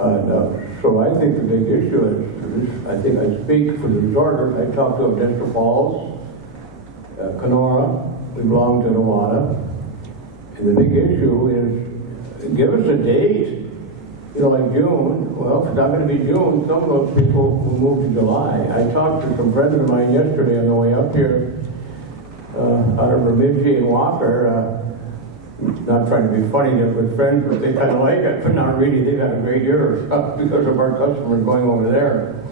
And so I think the big issue is, I think I speak for the resort. I talked to Destra Falls, Kenora, we belong to Nevada. And the big issue is, give us a date. You know, like June. Well, if it's not going to be June, some of those people will move to July. I talked to some friends of mine yesterday on the way up here, out of Bemidji and Walker. Not trying to be funny, they're good friends, but they kind of like it. But not really. They've had a great year because of our customers going over there.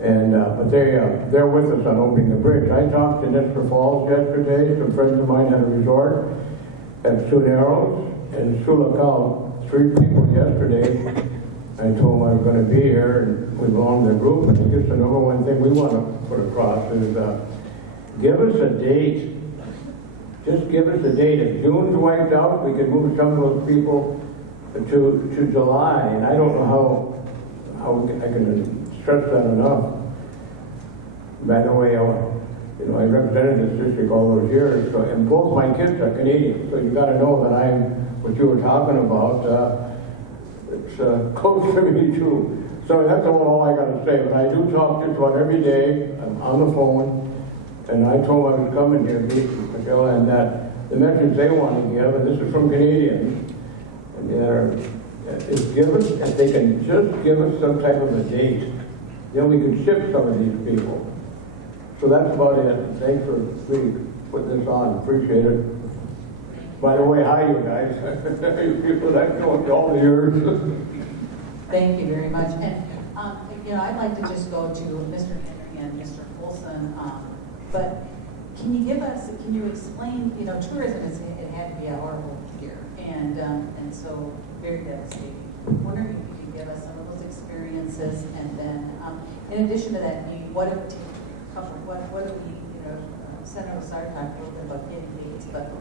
And but they're with us on opening the bridge. I talked to Niagara Falls yesterday. Some friends of mine had a resort at Sioux Narrows and Sioux Lookout. 3 people yesterday. I told them I was going to be here, and we belong to the group. And I guess the number one thing we want to put across is give us a date. Just give us a date. If June's wiped out, we can move some of those people to July. And I don't know how I can stress that enough. By the way, you know, I represented this district all those years, so, and both my kids are Canadian, so you got to know that I'm what you were talking about. It's close to me too. So that's all I got to say. But I do talk just about every day. I'm on the phone, and I told them I was coming here, Michelle, and that the message they want to give, and this is from Canadians, is give us, if they can just give us some type of a date, then we can ship some of these people. So that's about it. Thanks for putting this on. Appreciate it. By the way, hi, you guys. You people that know all the years. Thank you very much. And, you know, I'd like to just go to Mr. Henry and Mr. Olson. But can you explain, you know, tourism, it had to be a horrible year. And so very devastating. I'm wondering if you could give us some of those experiences. And then, in addition to that, what it would take to recover. What do we, you know, Senator Osar talked a little bit about getting dates, but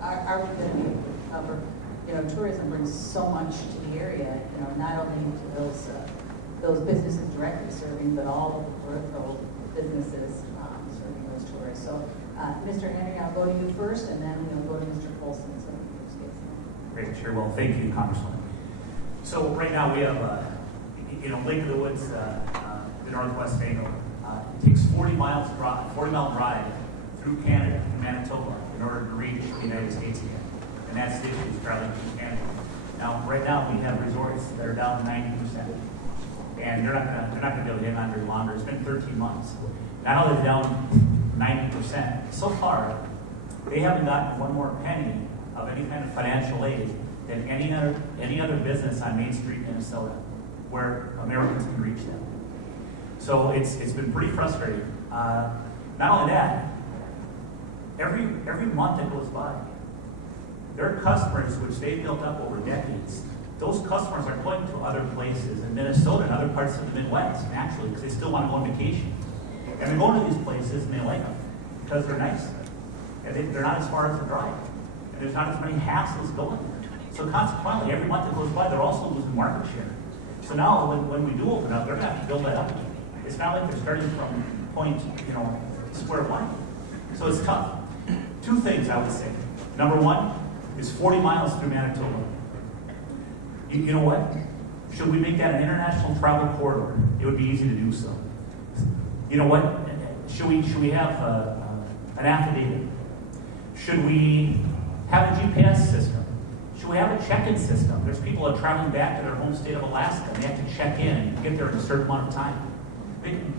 are we going to be able to recover? You know, tourism brings so much to the area, you know, not only to those businesses directly serving, but all of the peripheral businesses serving those tourists. So, Mr. Henry, I'll go to you first, and then we'll go to Mr. Colson. So Great, sure. Well, thank you, Congressman. So right now we have, you know, Lake of the Woods, the Northwest Angle. It takes 40-mile drive through Canada and Manitoba in order to reach the United States again. And that's the issue, is traveling through Canada. Now, right now, we have resorts that are down 90%. And they're not gonna be able to hang on very longer. It's been 13 months. Not only are they down 90%, so far, they haven't gotten one more penny of any kind of financial aid than any other business on Main Street, Minnesota, where Americans can reach them. So it's been pretty frustrating. Not only that, every month that goes by, their customers, which they've built up over decades, those customers are going to other places in Minnesota and other parts of the Midwest, naturally, because they still want to go on vacation. And they're going to these places and they like them because they're nice. And they're not as far as the drive. And there's not as many hassles going there. So consequently, every month that goes by, they're also losing market share. So now when we do open up, they're going to have to build that up again. It's not like they're starting from point, you know, square one. So it's tough. 2 things I would say. Number one is 40 miles through Manitoba. You know what? Should we make that an international travel corridor? It would be easy to do so. You know what? Should we have an affidavit? Should we have a GPS system? Should we have a check-in system? There's people that are traveling back to their home state of Alaska and they have to check in and get there in a certain amount of time.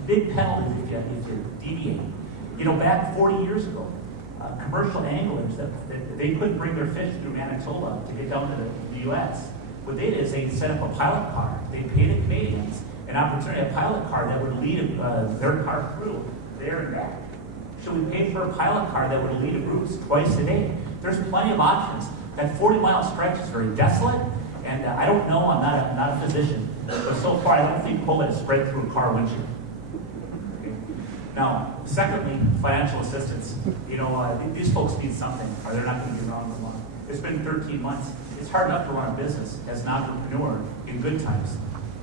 Big penalties if you deviate. You know, back 40 years ago, commercial anglers, that they couldn't bring their fish through Manitoba to get down to the U.S. What they did is they set up a pilot car. They paid the Canadians an opportunity, a pilot car that would lead their car through there and back. Should we pay for a pilot car that would lead routes twice a day? There's plenty of options. That 40-mile stretch is very desolate, and I don't know, I'm not a physician, but so far I don't think COVID has spread through a car windshield. Now, secondly, financial assistance. You know, these folks need something, or they're not going to be around for long. It's been 13 months. It's hard enough to run a business as an entrepreneur in good times,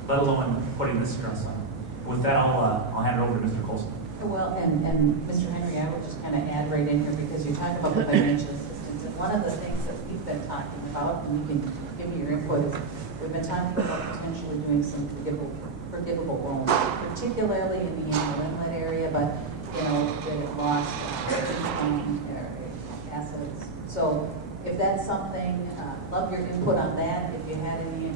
let alone putting this stress on. With that, I'll hand it over to Mr. Colson. Well, and Mr. Henry, I will just kind of add right in here because you talk about the financial assistance. And one of the things that we've been talking about, and you can give me your input, is we've been talking about potentially doing some forgivable loans, particularly in the Animal Inlet area, but, you know, they lost assets. So if that's something, love your input on that, if you had any, you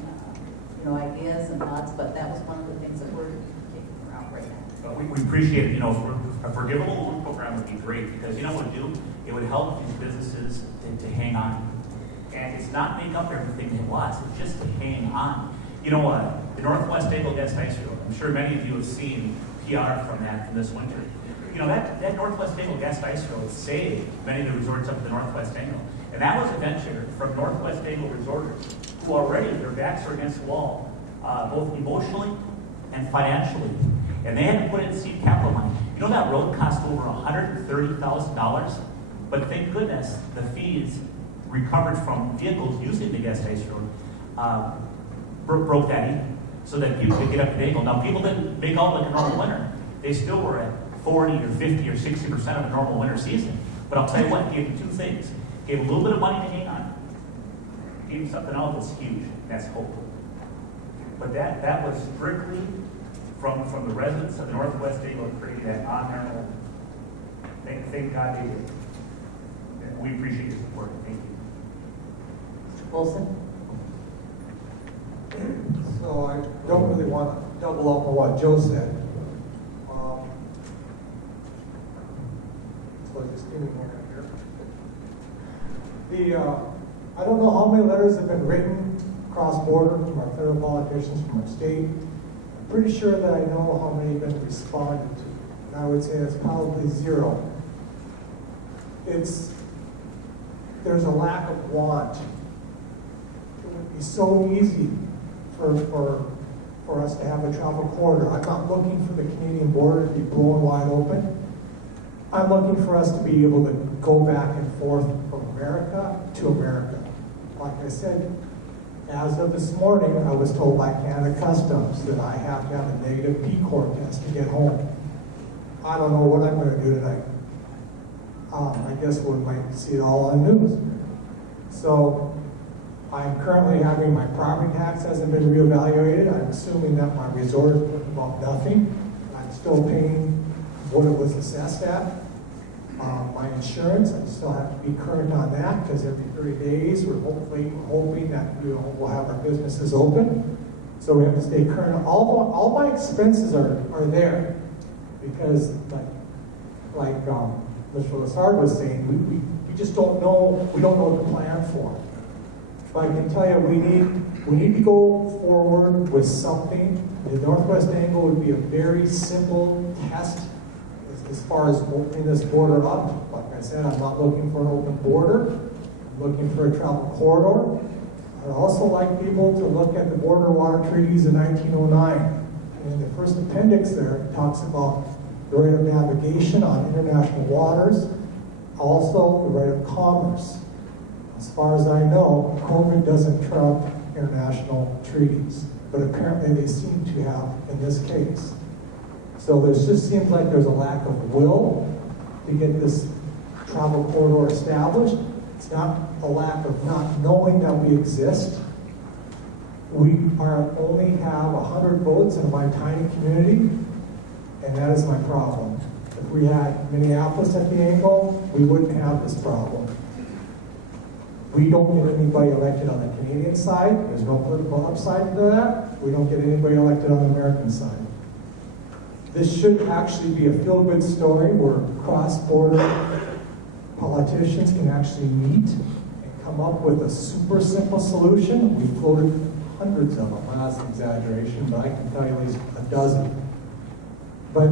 know, ideas and thoughts, but that was one of the things that we're kicking around right now. We appreciate it. You know, a forgivable loan program would be great because you know what it would do? It would help these businesses to hang on. And it's not make up everything they lost, it's just to hang on. You know what? The Northwest Angle Guest Ice Road, I'm sure many of you have seen PR from that from this winter. You know, that Northwest Angle Guest Ice Road saved many of the resorts up in the Northwest Angle. And that was a venture from Northwest Angle resorters who already, their backs are against the wall, both emotionally and financially. And they had to put in seed capital money. You know that road cost over $130,000? But thank goodness the fees recovered from vehicles using the Guest Ice Road broke that even, so that people could get up to the angle. Now, people didn't make out like a normal winter. They still were at 40 or 50 or 60% of a normal winter season. But I'll tell you what, gave them two things. Gave a little bit of money to hang on. Gave them something else that's huge. That's hope. But that was strictly from the residents of the Northwest Angle creating that on their own. Thank God they did. We appreciate your support. Thank you. Mr. Olson? So I don't really want to double up on what Joe said. So just give me one here. I don't know how many letters have been written cross-border from our federal politicians, from our state. I'm pretty sure that I know how many have been responded to. And I would say it's probably zero. There's a lack of want. It would be so easy for us to have a travel corridor. I'm not looking for the Canadian border to be blown wide open. I'm looking for us to be able to go back and forth from America to America. Like I said, as of this morning, I was told by Canada Customs that I have to have a negative P-Corp test to get home. I don't know what I'm going to do tonight. I guess we might see it all on the news. So I'm currently having my property tax hasn't been reevaluated. I'm assuming that my resort is worth about nothing. I'm still paying what it was assessed at. My insurance, I still have to be current on that because every 30 days we're hoping that we'll have our businesses open. So we have to stay current. All my expenses are there because like Mr. Lassard was saying, we just don't know, we don't know what to plan for. But I can tell you, we need to go forward with something. The Northwest Angle would be a very simple test as far as opening this border up. Like I said, I'm not looking for an open border. I'm looking for a travel corridor. I'd also like people to look at the border water treaties in 1909. And the first appendix there talks about the right of navigation on international waters, also the right of commerce. As far as I know, COVID doesn't trump international treaties, but apparently they seem to have in this case. So there just seems like there's a lack of will to get this travel corridor established. It's not a lack of not knowing that we exist. We only have 100 votes in my tiny community, and that is my problem. If we had Minneapolis at the angle, we wouldn't have this problem. We don't get anybody elected on the Canadian side. There's no political upside to that. We don't get anybody elected on the American side. This should actually be a feel-good story where cross-border politicians can actually meet and come up with a super simple solution. We floated hundreds of them. Well, that's an exaggeration, but I can tell you at least a dozen. But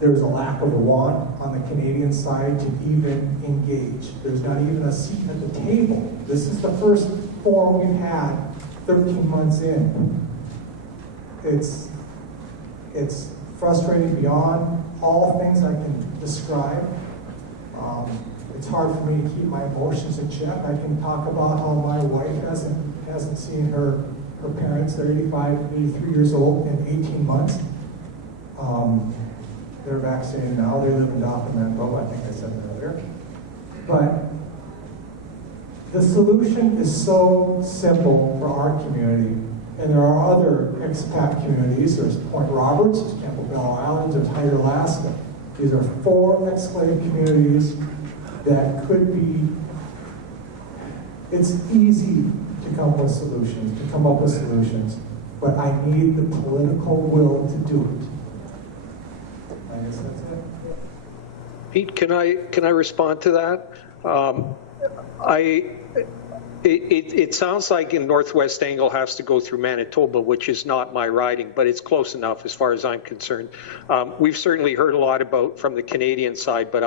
there's a lack of a want on the Canadian side to even engage. There's not even a seat at the table. This is the first forum we've had 13 months in. It's frustrating beyond all things I can describe. It's hard for me to keep my emotions in check. I can talk about how my wife hasn't seen her parents. They're 83 years old in 18 months. They're vaccinated now. They live in Documento. I think I said that earlier. But The solution is so simple for our community, and there are other expat communities. There's Point Roberts, there's Campbell Island, there's Hyder, Alaska. These are 4 excluded communities that could be, it's easy to come up with solutions, but I need the political will to do it. I guess that's it. Pete, can I respond to that? It sounds like in Northwest Angle has to go through Manitoba, which is not my riding, but it's close enough as far as I'm concerned. We've certainly heard a lot about from the Canadian side, but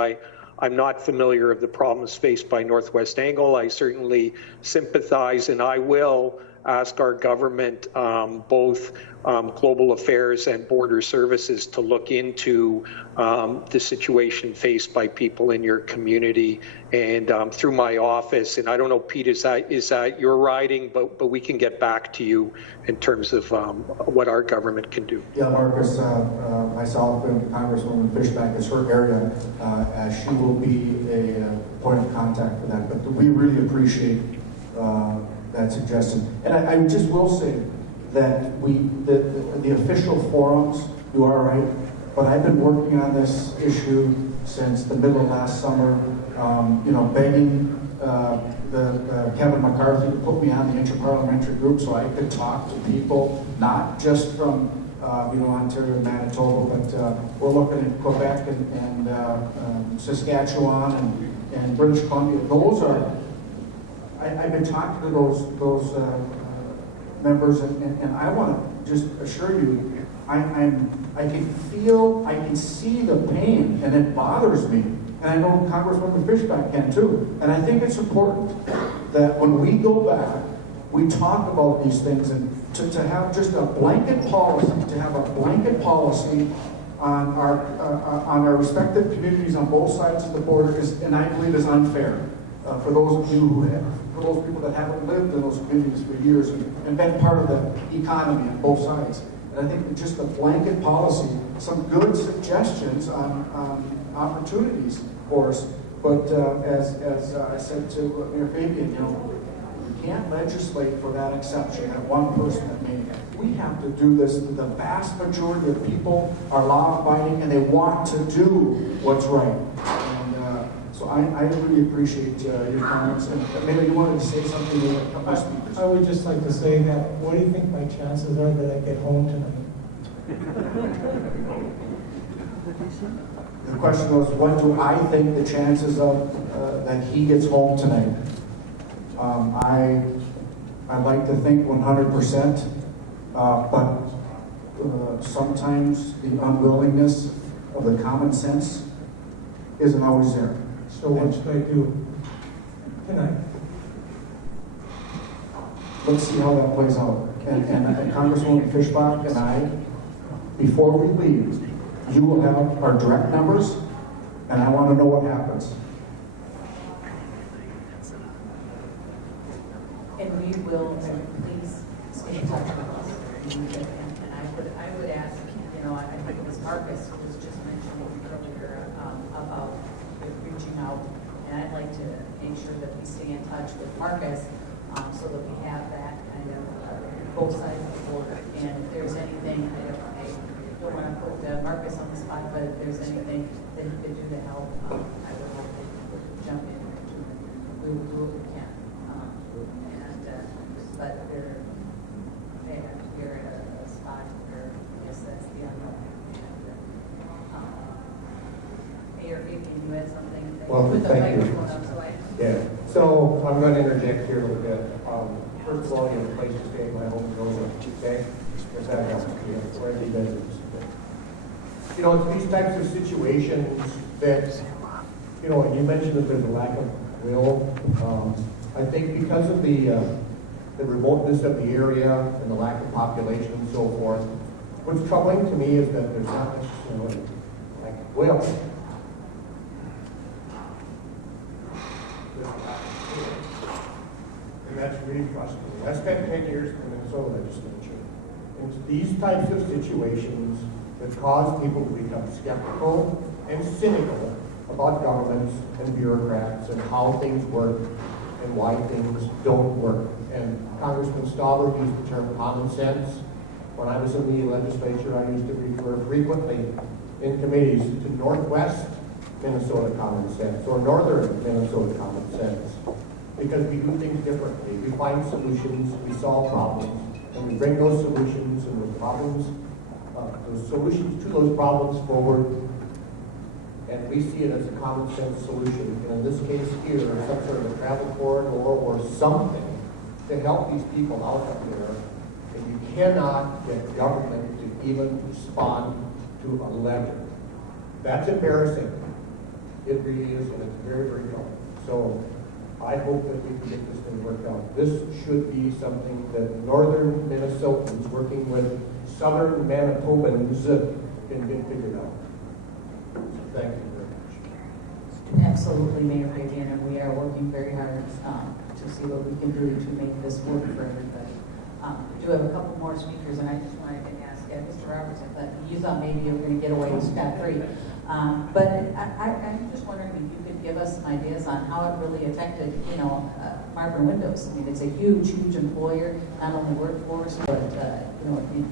I'm not familiar of the problems faced by Northwest Angle. I certainly sympathize, and I will ask our government, both Global Affairs and Border Services, to look into the situation faced by people in your community, and through my office. And I don't know, Pete, is that your riding? But we can get back to you in terms of what our government can do. Yeah, Marcus, myself and Congresswoman Fishback is her area, as she will be a point of contact for that. But we really appreciate that suggestion. And I just will say that the official forums, you are right, but I've been working on this issue since the middle of last summer, begging Kevin McCarthy to put me on the interparliamentary group so I could talk to people, not just from Ontario and Manitoba, but we're looking at Quebec and Saskatchewan and British Columbia. Those are, I've been talking to those members, and I want to just assure you, I can see the pain, and it bothers me. And I know Congresswoman Fishback can too. And I think it's important that when we go back, we talk about these things, and to have just a blanket policy, on our respective communities on both sides of the border is, and I believe, is unfair for those of you for those people that haven't lived in those communities for years and been part of the economy on both sides. And I think just a blanket policy, some good suggestions on opportunities for us. But as I said to Mayor Fabian, we can't legislate for that exception, that one person that made it. We have to do this. The vast majority of people are law-abiding, and they want to do what's right. And so I really appreciate your comments. And maybe you wanted to say something to a couple of speakers. I would just like to say that, what do you think my chances are that I get home tonight? The question was, what do I think the chances of that he gets home tonight? I'd like to think 100%, but sometimes the unwillingness of the common sense isn't always there. So what should I do tonight? Let's see how that plays out. And Congresswoman Fishbach and I, before we leave, you will have our direct numbers, and I want to know what happens. And we will, please stay in touch with us. And I would ask, I think it was Marcus who was just mentioning earlier about reaching out. And I'd like to make sure that we stay in touch with Marcus so that we have that kind of both sides of the border. And if there's anything, I don't want to put Marcus on the spot, but if there's anything that he could do to help, I would hope that he would jump in and we will do what we can. But you're at a spot where I guess that's the unknown. Mayor, can you add something? Well, Put the thank you. microphone up so I. Yeah, so I'm going to interject here a little bit. First of all, you have a place to stay. My home is over, okay? There's that helps. You have 20 bedrooms. It's these types of situations that, and you mentioned that there's a lack of will. I think because of the remoteness of the area and the lack of population and so forth, what's troubling to me is that there's not necessarily will. And that's really frustrating. I spent 10 years in the Minnesota legislature. And it's these types of situations that cause people to become skeptical and cynical about governments and bureaucrats and how things work. and why things don't work. And Congressman Stauber used the term common sense. When I was in the legislature, I used to refer frequently in committees to Northwest Minnesota common sense or Northern Minnesota common sense, because we do things differently. We find solutions, we solve problems, and we bring those solutions and those problems, those solutions to those problems forward, and we see it as a common sense solution. And in this case here, some sort of a travel corridor or something to help these people out up there. And you cannot get government to even respond to a letter. That's embarrassing. It really is, and it's very, very tough. So I hope that we can get this thing worked out. This should be something that northern Minnesotans working with southern Manitobans can get figured out. So thank you very much. Absolutely, Mayor Fabian, and we are working very hard to see what we can do to make this work for everybody. We do have a couple more speakers, and I just wanted to ask Mr. Roberts, I thought you thought maybe you were going to get away scot-free. But I'm just wondering if you could give us some ideas on how it really affected, Marvin Windows. I mean, it's a huge, huge employer, not only workforce, but,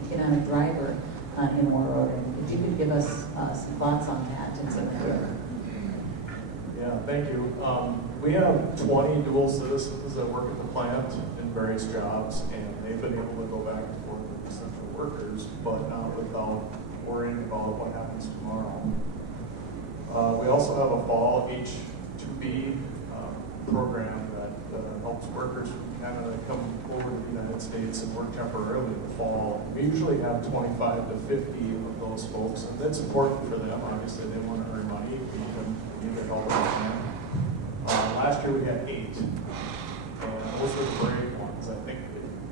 economic driver in Warroad. And if you could give us some thoughts on that and some Yeah, thank you. We have 20 dual citizens that work at the plant in various jobs, and they've been able to go back and forth with essential workers, but not without worrying about what happens tomorrow. We also have a fall H-2B program that helps workers from Canada come over to the United States and work temporarily in the fall. We usually have 25 to 50 of those folks, and that's important for them. Obviously, they want to earn money. We need their help if we can. Last year we had 8, and those were the brave ones. I think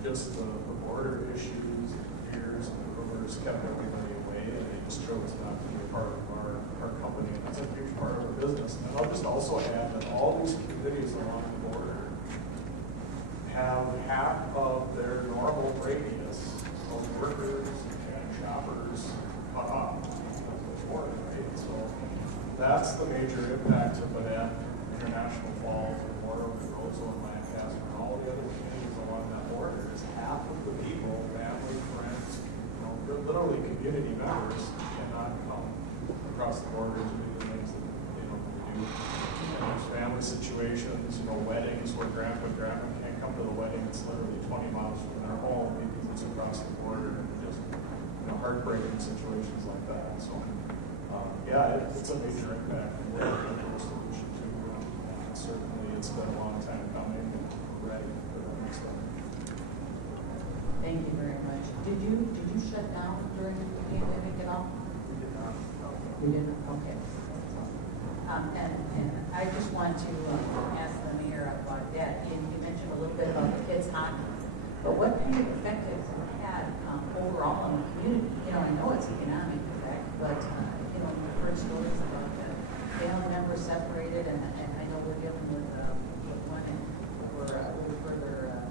just the border issues, and fears, and the rumors kept everybody away, and they just chose not to be a part of our company, and that's a huge part of our business. And I'll just also add that all these communities along the border have half of their normal radius of workers and shoppers cut off because of the border, right? So that's the major impact of Banat, International Falls, and Warroad, and Roseville, and Lancaster, and all the other communities along that border is half of the people, family, friends, literally community members cannot come across the border to do the things that they do. And there's family situations, weddings where grandpa and grandma can't come to the wedding. It's literally 20 miles from their home because it's across the border, and just heartbreaking situations like that. So it's a major impact, and we're looking for a solution to. Certainly, it's been a long time coming, and we're ready for that next step. Thank you very much. Did you shut down during the pandemic at all? We did not. You didn't? Okay. And I just want to ask the mayor about that. You mentioned a little bit about the kids' hockey, but what kind of effect has it had overall on the community? I know it's economic effect, but we've heard stories about family members separated, and I know we're dealing with one over a little further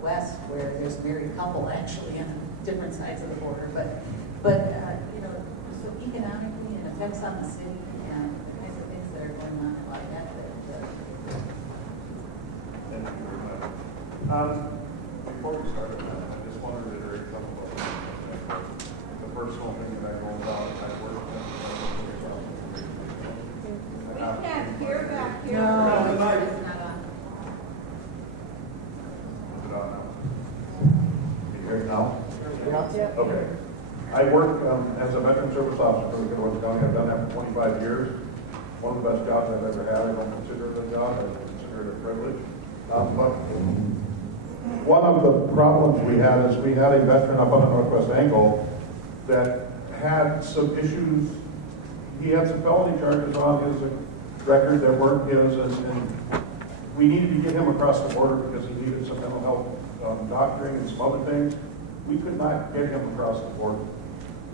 west where there's a married couple actually on different sides of the border, but so economically it affects on the city and the kinds of things that are going on about that. Thank you very much. Before we start on that, I just want to reiterate a couple of things. The personal thing that I know about, I work with. We can't hear back here. No. Is it on now? Can you hear it now? Yeah. Okay. I work as a veteran service officer for North County. I've done that for 25 years. One of the best jobs I've ever had. I don't consider it a job. I consider it a privilege. But one of the problems we had is we had a veteran up on the Northwest Angle that had some issues. He had some felony charges on his record that weren't his, and we needed to get him across the border because he needed some mental health doctoring and some other things. We could not get him across the border.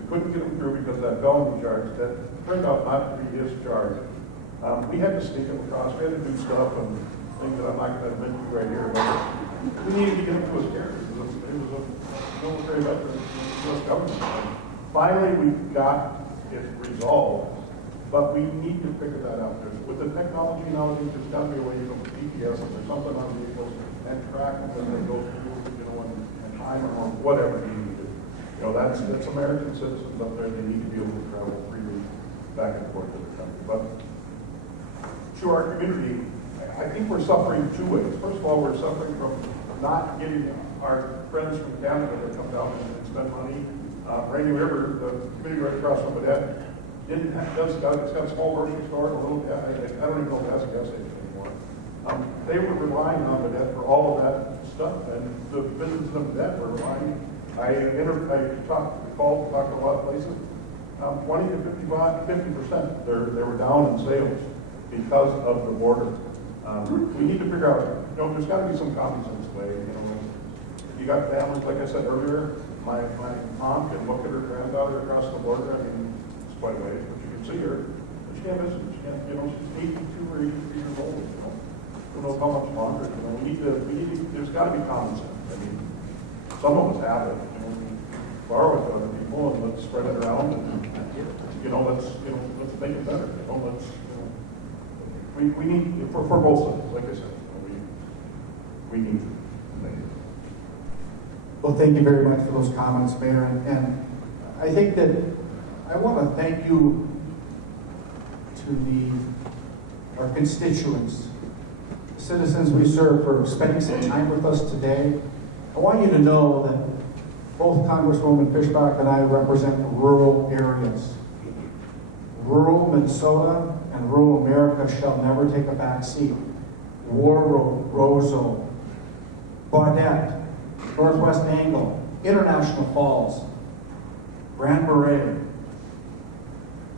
We couldn't get him through because of that felony charge that turned out not to be his charge. We had to sneak him across. We had to do stuff and things that I'm not going to admit to right here, but we needed to get him to his area. He was a military veteran in the U.S. government. Finally, we got it resolved, But we need to figure that out. With the technology nowadays, there's got to be a way to go with GPS or something on vehicles and track them when they go through, and time or whatever you need to do. That's American citizens up there. They need to be able to travel freely back and forth to the country. But to our community, I think we're suffering two ways. First of all, we're suffering from not getting our friends from Canada to come down and spend money. Rainy River, the community right across from Badette, it's got a small grocery store, a little, I don't even know if it has a gas station anymore. They were relying on Badette for all of that stuff, and the businesses in Badette were relying. I talked to a lot of places. 20 to 50%, they were down in sales because of the border. We need to figure out, there's got to be some common sense way. You got families, like I said earlier, my aunt can look at her granddaughter across the border. I mean, it's quite a ways, but you can see her. But she can't visit. She can't, she's 82 or 83 years old. Who knows how much longer? There's got to be common sense. I mean, some of us have it. We borrow it to other people and let's spread it around. And, let's make it better. We need for both sides. Like I said, we need to. Thank you. Well, thank you very much for those comments, Mayor. And I think that I want to thank you to our constituents, the citizens we serve, for spending some time with us today. I want you to know that both Congresswoman Fishbach and I represent rural areas. Rural Minnesota and rural America shall never take a back seat. Warroad, Roseau, Baudette, Northwest Angle, International Falls, Grand Marais,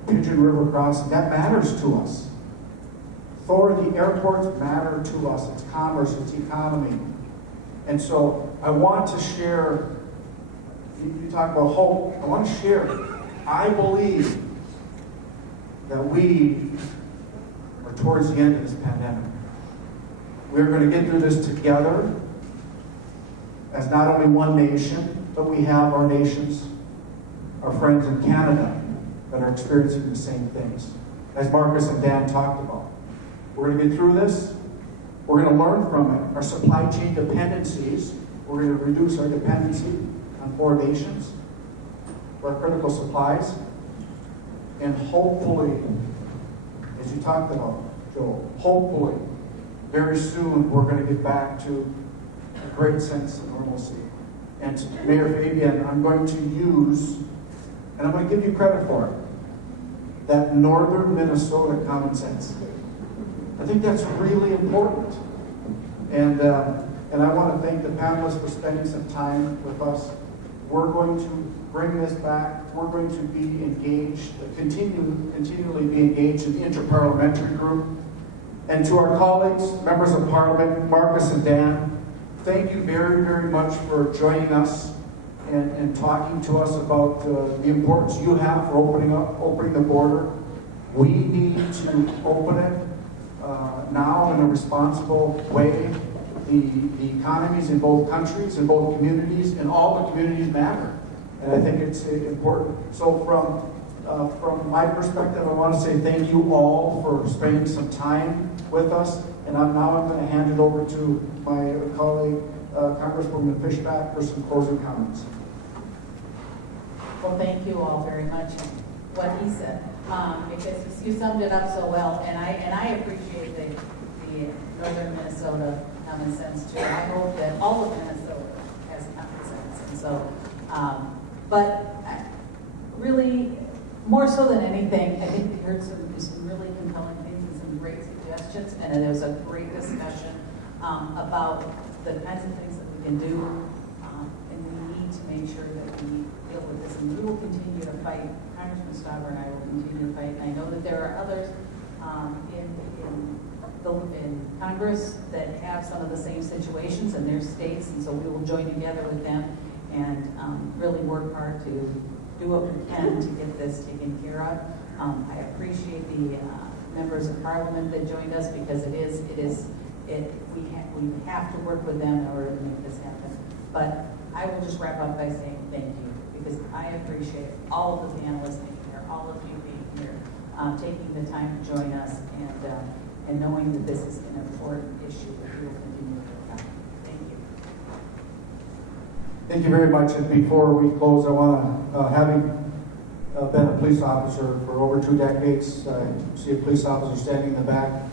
Pigeon River Crossing, that matters to us. Authority airports matter to us. It's commerce, it's economy. And so I want to share, you talk about hope, I want to share. I believe that we are towards the end of this pandemic. We're going to get through this together as not only one nation, but we have our nations, our friends in Canada that are experiencing the same things, as Marcus and Dan talked about. We're going to get through this. We're going to learn from it. Our supply chain dependencies, we're going to reduce our dependency on foreign nations for our critical supplies. And hopefully, as you talked about, Joel, hopefully, very soon we're going to get back to a great sense of normalcy. And to Mayor Fabian, I'm going to use, and I'm going to give you credit for it, that northern Minnesota common sense. I think that's really important. And I want to thank the panelists for spending some time with us. We're going to bring this back. We're going to be engaged, continually be engaged in the interparliamentary group. And to our colleagues, members of Parliament, Marcus and Dan, thank you very, very much for joining us and talking to us about the importance you have for opening the border. We need to open it now in a responsible way. The economies in both countries, in both communities, and all the communities matter. And I think it's important. So from my perspective, I want to say thank you all for spending some time with us. And now I'm going to hand it over to my colleague, Congresswoman Fishbach, for some closing comments. Well, thank you all very much. What he said, because you summed it up so well, and I appreciate the northern Minnesota common sense too. I hope that all of Minnesota has common sense, and so, but really, more so than anything, I think we heard some really compelling things and some great suggestions, and there was a great discussion about the kinds of things that we can do, and we need to make sure that we deal with this, and we will continue to fight. Congressman Stauber and I will continue to fight, and I know that there are others in Congress that have some of the same situations in their states, and so we will join together with them and really work hard to do what we can to get this taken care of. I appreciate the members of Parliament that joined us, because we have to work with them in order to make this happen. But I will just wrap up by saying thank you, because I appreciate all of the panelists being here, all of you being here, taking the time to join us and knowing that this is an important issue that we will continue to work on. Thank you. Thank you very much. And before we close, I want to, having been a police officer for over 2 decades, I see a police officer standing in the back.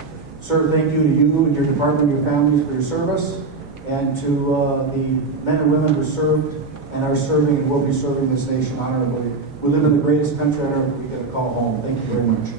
Sir, thank you to you and your department and your families for your service, and to the men and women who served and are serving and will be serving this nation honorably. We live in the greatest country on earth. We get a call home. Thank you very much.